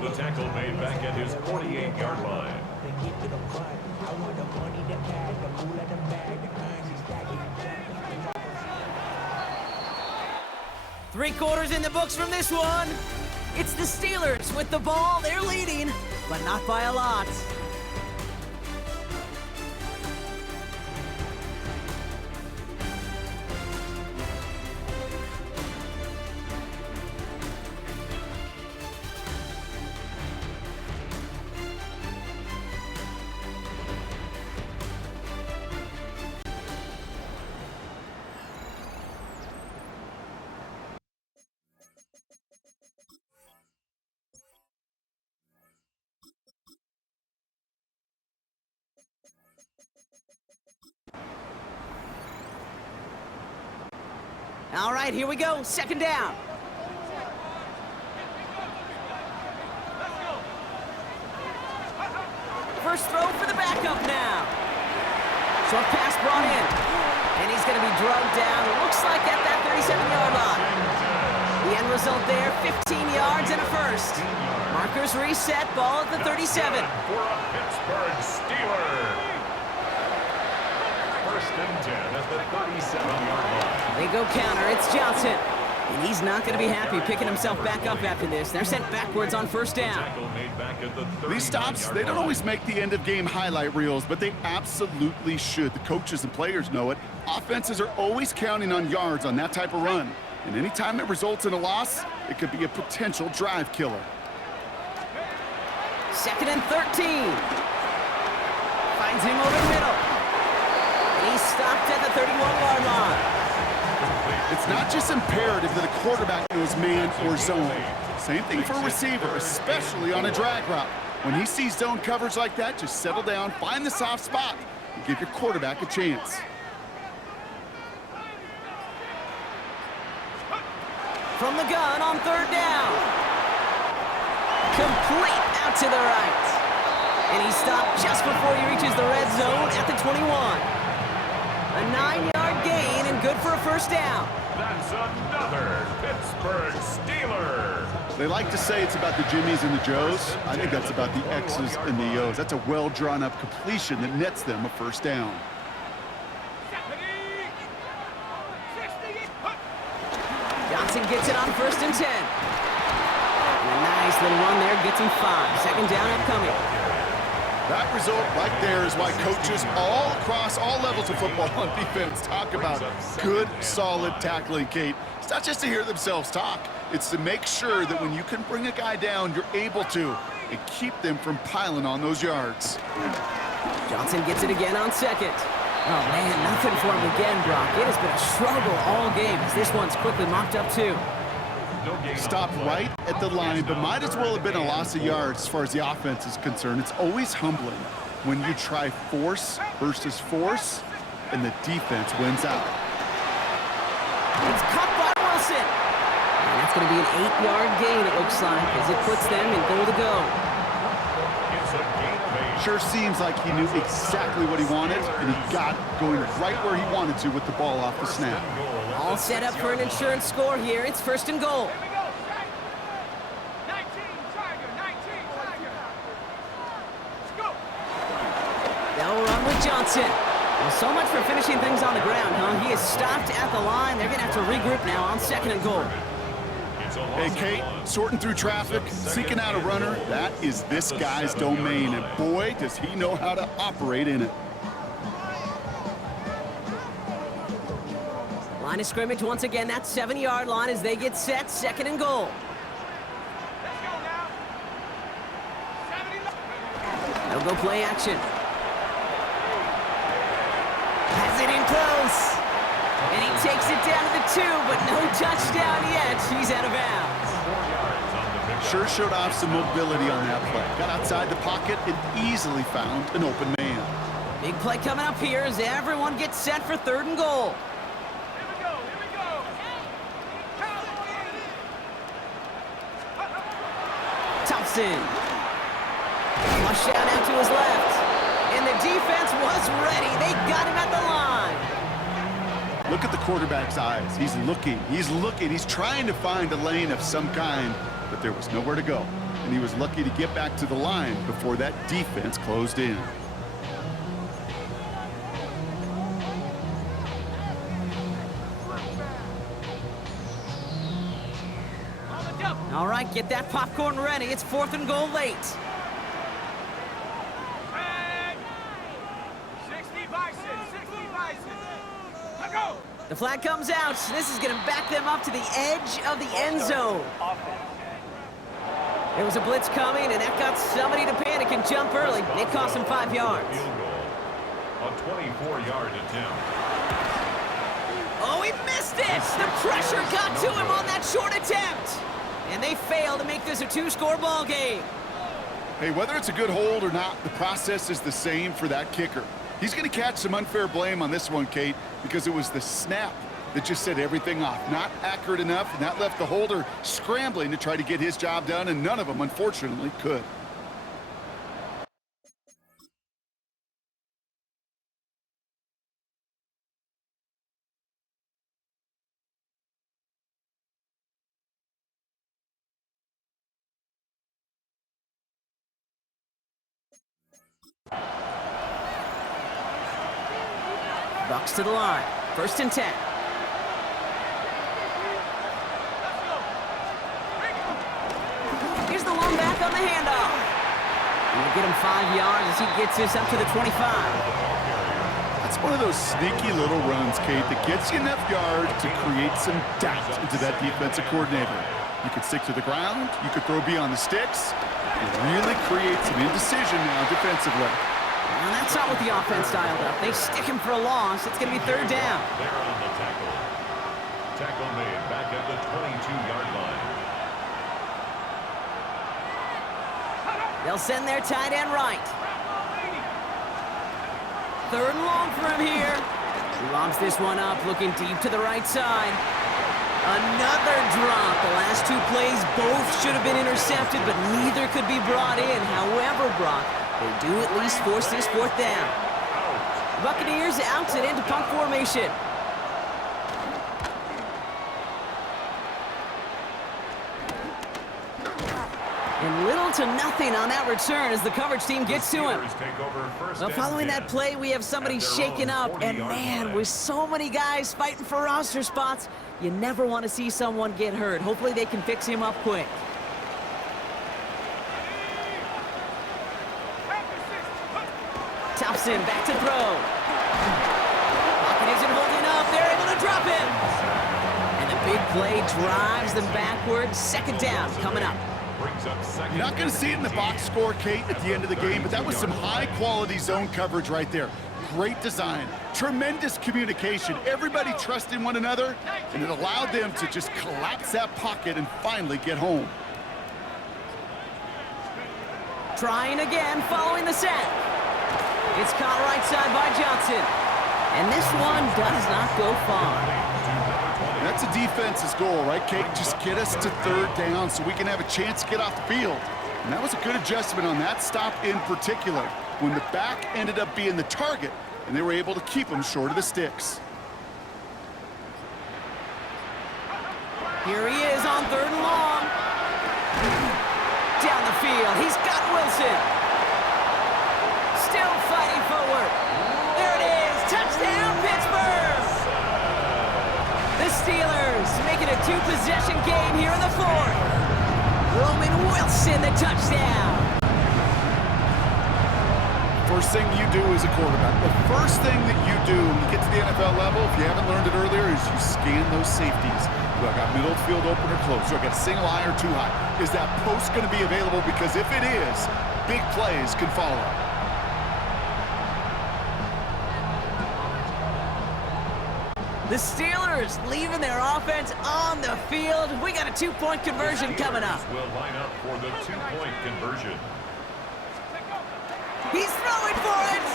The tackle made back at his 48-yard line. Three quarters in the books from this one. It's the Steelers with the ball. They're leading, but not by a lot. All right, here we go. 2nd down. First throw for the backup now. Short pass brought in. And he's going to be drugged down. Looks like at that 37-yard line. The end result there, 15 yards and a first. Markers reset, ball at the 37. For a Pittsburgh Steeler. 1st and 10 at the 37-yard line. They go counter. It's Johnson. And he's not going to be happy picking himself back up after this. They're sent backwards on first down. These stops, they don't always make the end-of-game highlight reels, but they absolutely should. The coaches and players know it. Offenses are always counting on yards on that type of run. And anytime it results in a loss, it could be a potential drive killer. 2nd and 13. Finds him over the middle. And he's stopped at the 31-yard line. It's not just imperative that a quarterback knows man or zone. Same thing for a receiver, especially on a drag route. When he sees zone coverage like that, just settle down, find the soft spot, and give your quarterback a chance. From the gun on 3rd down. Complete out to the right. And he stopped just before he reaches the red zone at the 21. A 9-yard gain and good for a first down. That's another Pittsburgh Steeler. They like to say it's about the Jimmies and the Joes. I think that's about the X's and the O's. That's a well-drawn-up completion that nets them a first down. Johnson gets it on 1st and 10. And a nice little run there gets him 5. 2nd down upcoming. That result right there is why coaches all across all levels of football on defense talk about good, solid tackling, Kate. It's not just to hear themselves talk. It's to make sure that when you can bring a guy down, you're able to, and keep them from piling on those yards. Johnson gets it again on 2nd. Oh, man, nothing for him again, Brock. It has been a struggle all game as this one's quickly mocked up, too. Stopped right at the line, but might as well have been a loss of yards as far as the offense is concerned. It's always humbling when you try force versus force, and the defense wins out. It's caught by Wilson. And that's going to be an 8-yard gain, it looks like, as it puts them in goal to go. Sure seems like he knew exactly what he wanted, and he got going right where he wanted to with the ball off the snap. All set up for an insurance score here. It's 1st and goal. Here we go, set. 19, Tiger, 19, Tiger. Let's go. They'll run with Johnson. Well, so much for finishing things on the ground, huh? He is stopped at the line. They're going to have to regroup now on 2nd and goal. Hey, Kate, sorting through traffic, seeking out a runner, that is this guy's domain, and boy, does he know how to operate in it. Line of scrimmage once again, that 7-yard line as they get set, 2nd and goal. Let's go now. 70. They'll go play action. Has it in close. And he takes it down to the 2, but no touchdown yet. He's out of bounds. Sure showed off some mobility on that play. Got outside the pocket and easily found an open man. Big play coming up here as everyone gets set for 3rd and goal. Here we go, here we go. Thompson. Flush out to his left. And the defense was ready. They got him at the line. Look at the quarterback's eyes. He's looking, he's trying to find a lane of some kind, but there was nowhere to go. And he was lucky to get back to the line before that defense closed in. All right, get that popcorn ready. It's 4th and goal late. 60 Bison, 60 Bison. Let's go. The flag comes out. This is going to back them up to the edge of the end zone. There was a blitz coming, and that got somebody to panic and jump early. It cost him 5 yards. A 24-yard attempt. Oh, he missed it! The pressure got to him on that short attempt. And they fail to make this a 2-score ball game. Hey, whether it's a good hold or not, the process is the same for that kicker. He's going to catch some unfair blame on this one, Kate, because it was the snap that just set everything off. Not accurate enough, and that left the holder scrambling to try to get his job done, and none of them, unfortunately, could. Bucks to the line. 1st and 10. He'll get him 5 yards as he gets this up to the 25. That's one of those sneaky little runs, Kate, that gets you enough yards to create some doubt into that defensive coordinator. You could stick to the ground. You could throw beyond the sticks. It really creates an indecision now defensively. And that's not what the offense dialed up. They stick him for a loss. It's going to be 3rd down. There on the tackle. Tackle made back at the 22-yard line. They'll send their tight end right. 3rd and long for him here. He lobs this one up, looking deep to the right side. Another drop. The last 2 plays both should have been intercepted, but neither could be brought in. However, Brock, they do at least force this 4th down. Buccaneers out and into punt formation. And little to nothing on that return as the coverage team gets to him. Well, following that play, we have somebody shaken up. And man, with so many guys fighting for roster spots, you never want to see someone get hurt. Hopefully they can fix him up quick. Thompson back to throw. Pocket isn't holding up. They're able to drop him. And the big play drives them backwards. 2nd down coming up. You're not going to see it in the box score, Kate, at the end of the game, but that was some high-quality zone coverage right there. Great design, tremendous communication, everybody trusting one another, and it allowed them to just collapse that pocket and finally get home. Trying again, following the set. It's caught right side by Johnson. And this one does not go far. That's a defense's goal, right, Kate? Just get us to 3rd down so we can have a chance to get off the field. And that was a good adjustment on that stop in particular, when the back ended up being the target, and they were able to keep him short of the sticks. Here he is on 3rd and long. Down the field, he's got Wilson. Still fighting forward. There it is, touchdown Pittsburgh! The Steelers make it a 2-possession game here in the 4th. Roman Wilson, the touchdown. First thing you do as a quarterback, the first thing that you do when you get to the NFL level, if you haven't learned it earlier, is you scan those safeties. Do I got middle field open or close? Do I got a single eye or 2 high? Is that post going to be available? Because if it is, big plays can follow. The Steelers leaving their offense on the field. We got a 2-point conversion coming up. Will line up for the 2-point conversion. He's throwing for it.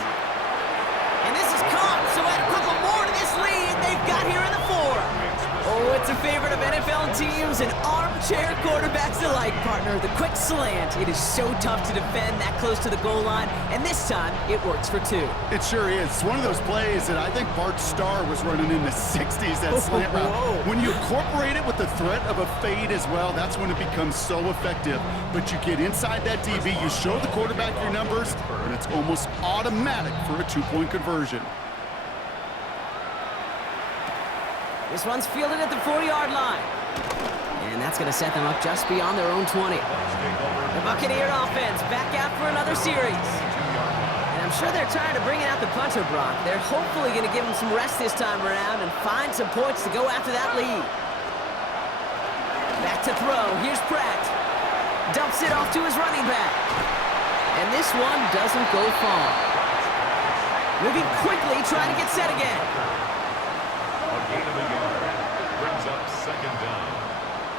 And this is caught, so add a couple more to this lead they've got here in the 4th. Oh, it's a favorite of NFL teams and armchair quarterbacks alike, partner. The quick slant. It is so tough to defend that close to the goal line, and this time it works for 2. It sure is. It's one of those plays that I think Bart Starr was running in the 60s, that slant route. When you incorporate it with the threat of a fade as well, that's when it becomes so effective. But you get inside that DB, you show the quarterback your numbers, and it's almost automatic for a 2-point conversion. This one's fielded at the 40-yard line. And that's going to set them up just beyond their own 20. The Buccaneer offense back out for another series. And I'm sure they're tired of bringing out the punter, Brock. They're hopefully going to give him some rest this time around and find some points to go after that lead. Back to throw. Here's Pratt. Dumps it off to his running back. And this one doesn't go far. Moving quickly, trying to get set again. A gain of a yard brings up 2nd down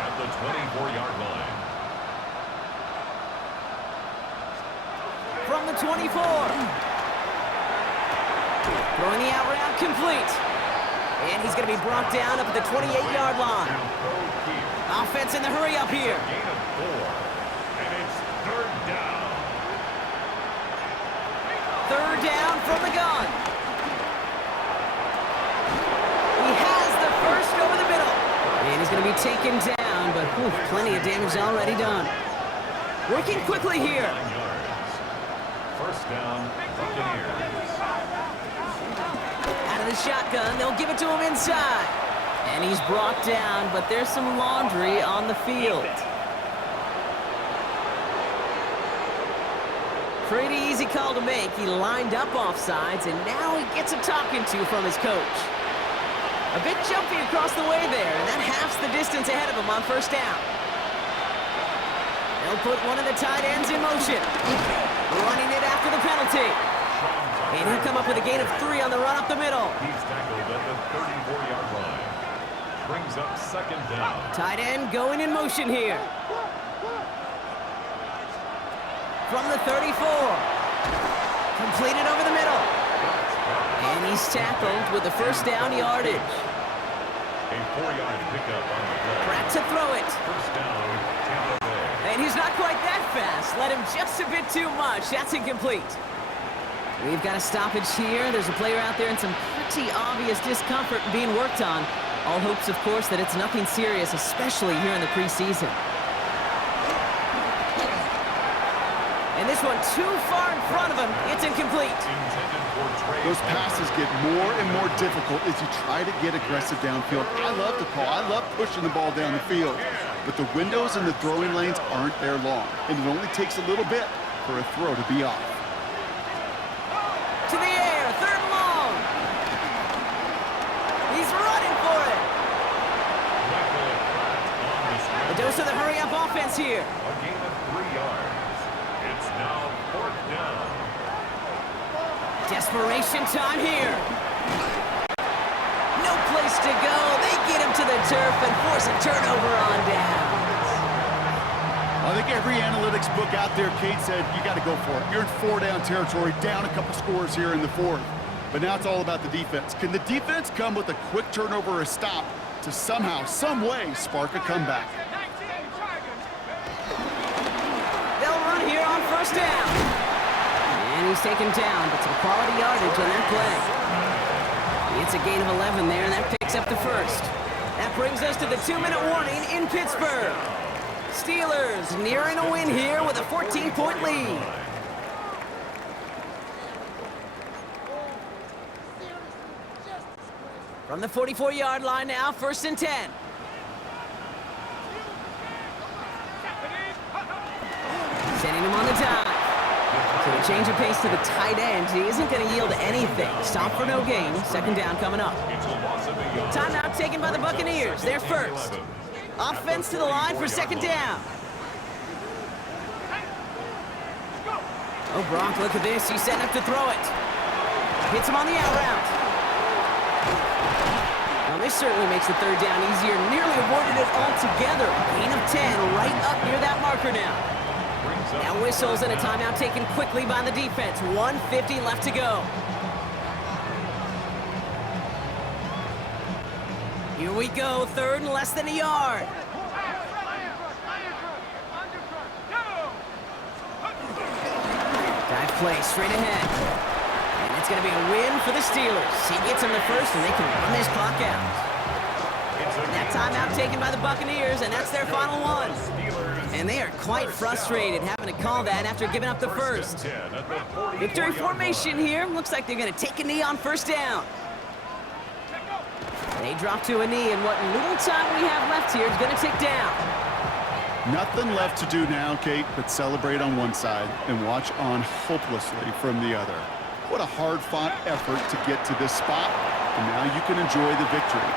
at the 24-yard line. From the 24. Throwing the out route complete. And he's going to be brought down up at the 28-yard line. Offense in the hurry up here. Gain of 4, and it's 3rd down. 3rd down from the gun. He has the first over the middle. And he's going to be taken down, but plenty of damage already done. Working quickly here. 9 yards. 1st down, Buccaneers. Out of the shotgun, they'll give it to him inside. And he's brought down, but there's some laundry on the field. Pretty easy call to make. He lined up offsides, and now he gets a talking to from his coach. A bit jumpy across the way there, and that halves the distance ahead of him on first down. They'll put one of the tight ends in motion. Running it after the penalty. And he'll come up with a gain of 3 on the run up the middle. He's tackled at the 34-yard line. Brings up second down. Tight end going in motion here. From the 34. Completed over the middle. And he's tackled with the first down yardage. A 4-yard pickup on the play. Pratt to throw it. First down, Tampa Bay. And he's not quite that fast. Let him just a bit too much. That's incomplete. We've got a stoppage here. There's a player out there in some pretty obvious discomfort being worked on. All hopes, of course, that it's nothing serious, especially here in the preseason. And this one too far in front of him. It's incomplete. Those passes get more and more difficult as you try to get aggressive downfield. I love the call. I love pushing the ball down the field. But the windows in the throwing lanes aren't there long. And it only takes a little bit for a throw to be off. To the air, third and long. He's running for it. A dose of the hurry-up offense here. A gain of 3 yards. It's now fourth down. Desperation time here. No place to go. They get him to the turf and force a turnover on down. I think every analytics book out there, Kate, said you got to go for it. You're in 4-down territory, down a couple scores here in the fourth. But now it's all about the defense. Can the defense come with a quick turnover or a stop to somehow, some way, spark a comeback? They'll run here on first down. And he's taken down, but some quality yardage on that play. It's a gain of 11 there, and that picks up the first. That brings us to the 2-minute warning in Pittsburgh. Steelers nearing a win here with a 14-point lead. From the 44-yard line now, first and 10. Sending him on the dive. So a change of pace to the tight end. He isn't going to yield anything. Stop for no gain. Second down coming up. Timeout taken by the Buccaneers. They're first. Offense to the line for second down. Oh, Gronk, look at this. He's setting up to throw it. Hits him on the out route. Now, this certainly makes the third down easier. Nearly avoided it altogether. Gain of 10 right up near that marker now. Now whistles and a timeout taken quickly by the defense. 1:50 left to go. Here we go, third and less than a yard. Dive play straight ahead. And it's going to be a win for the Steelers. He gets him the first, and they can run this clock out. That timeout taken by the Buccaneers, and that's their final one. And they are quite frustrated having to call that after giving up the first. Victory formation here. Looks like they're going to take a knee on first down. They drop to a knee, and what little time we have left here is going to tick down. Nothing left to do now, Kate, but celebrate on one side and watch on hopelessly from the other. What a hard-fought effort to get to this spot, and now you can enjoy the victory.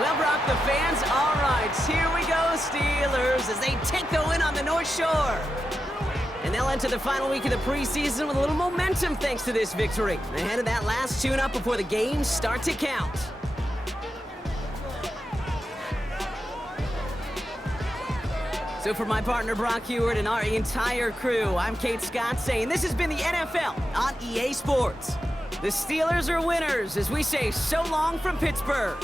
Well, Brock, the fans, all right, here we go, Steelers, as they take the win on the North Shore. And they'll enter the final week of the preseason with a little momentum thanks to this victory. Ahead of that last tune-up before the games start to count. So for my partner, Brock Heward, and our entire crew, I'm Kate Scott saying this has been the NFL on EA Sports. The Steelers are winners as we say so long from Pittsburgh.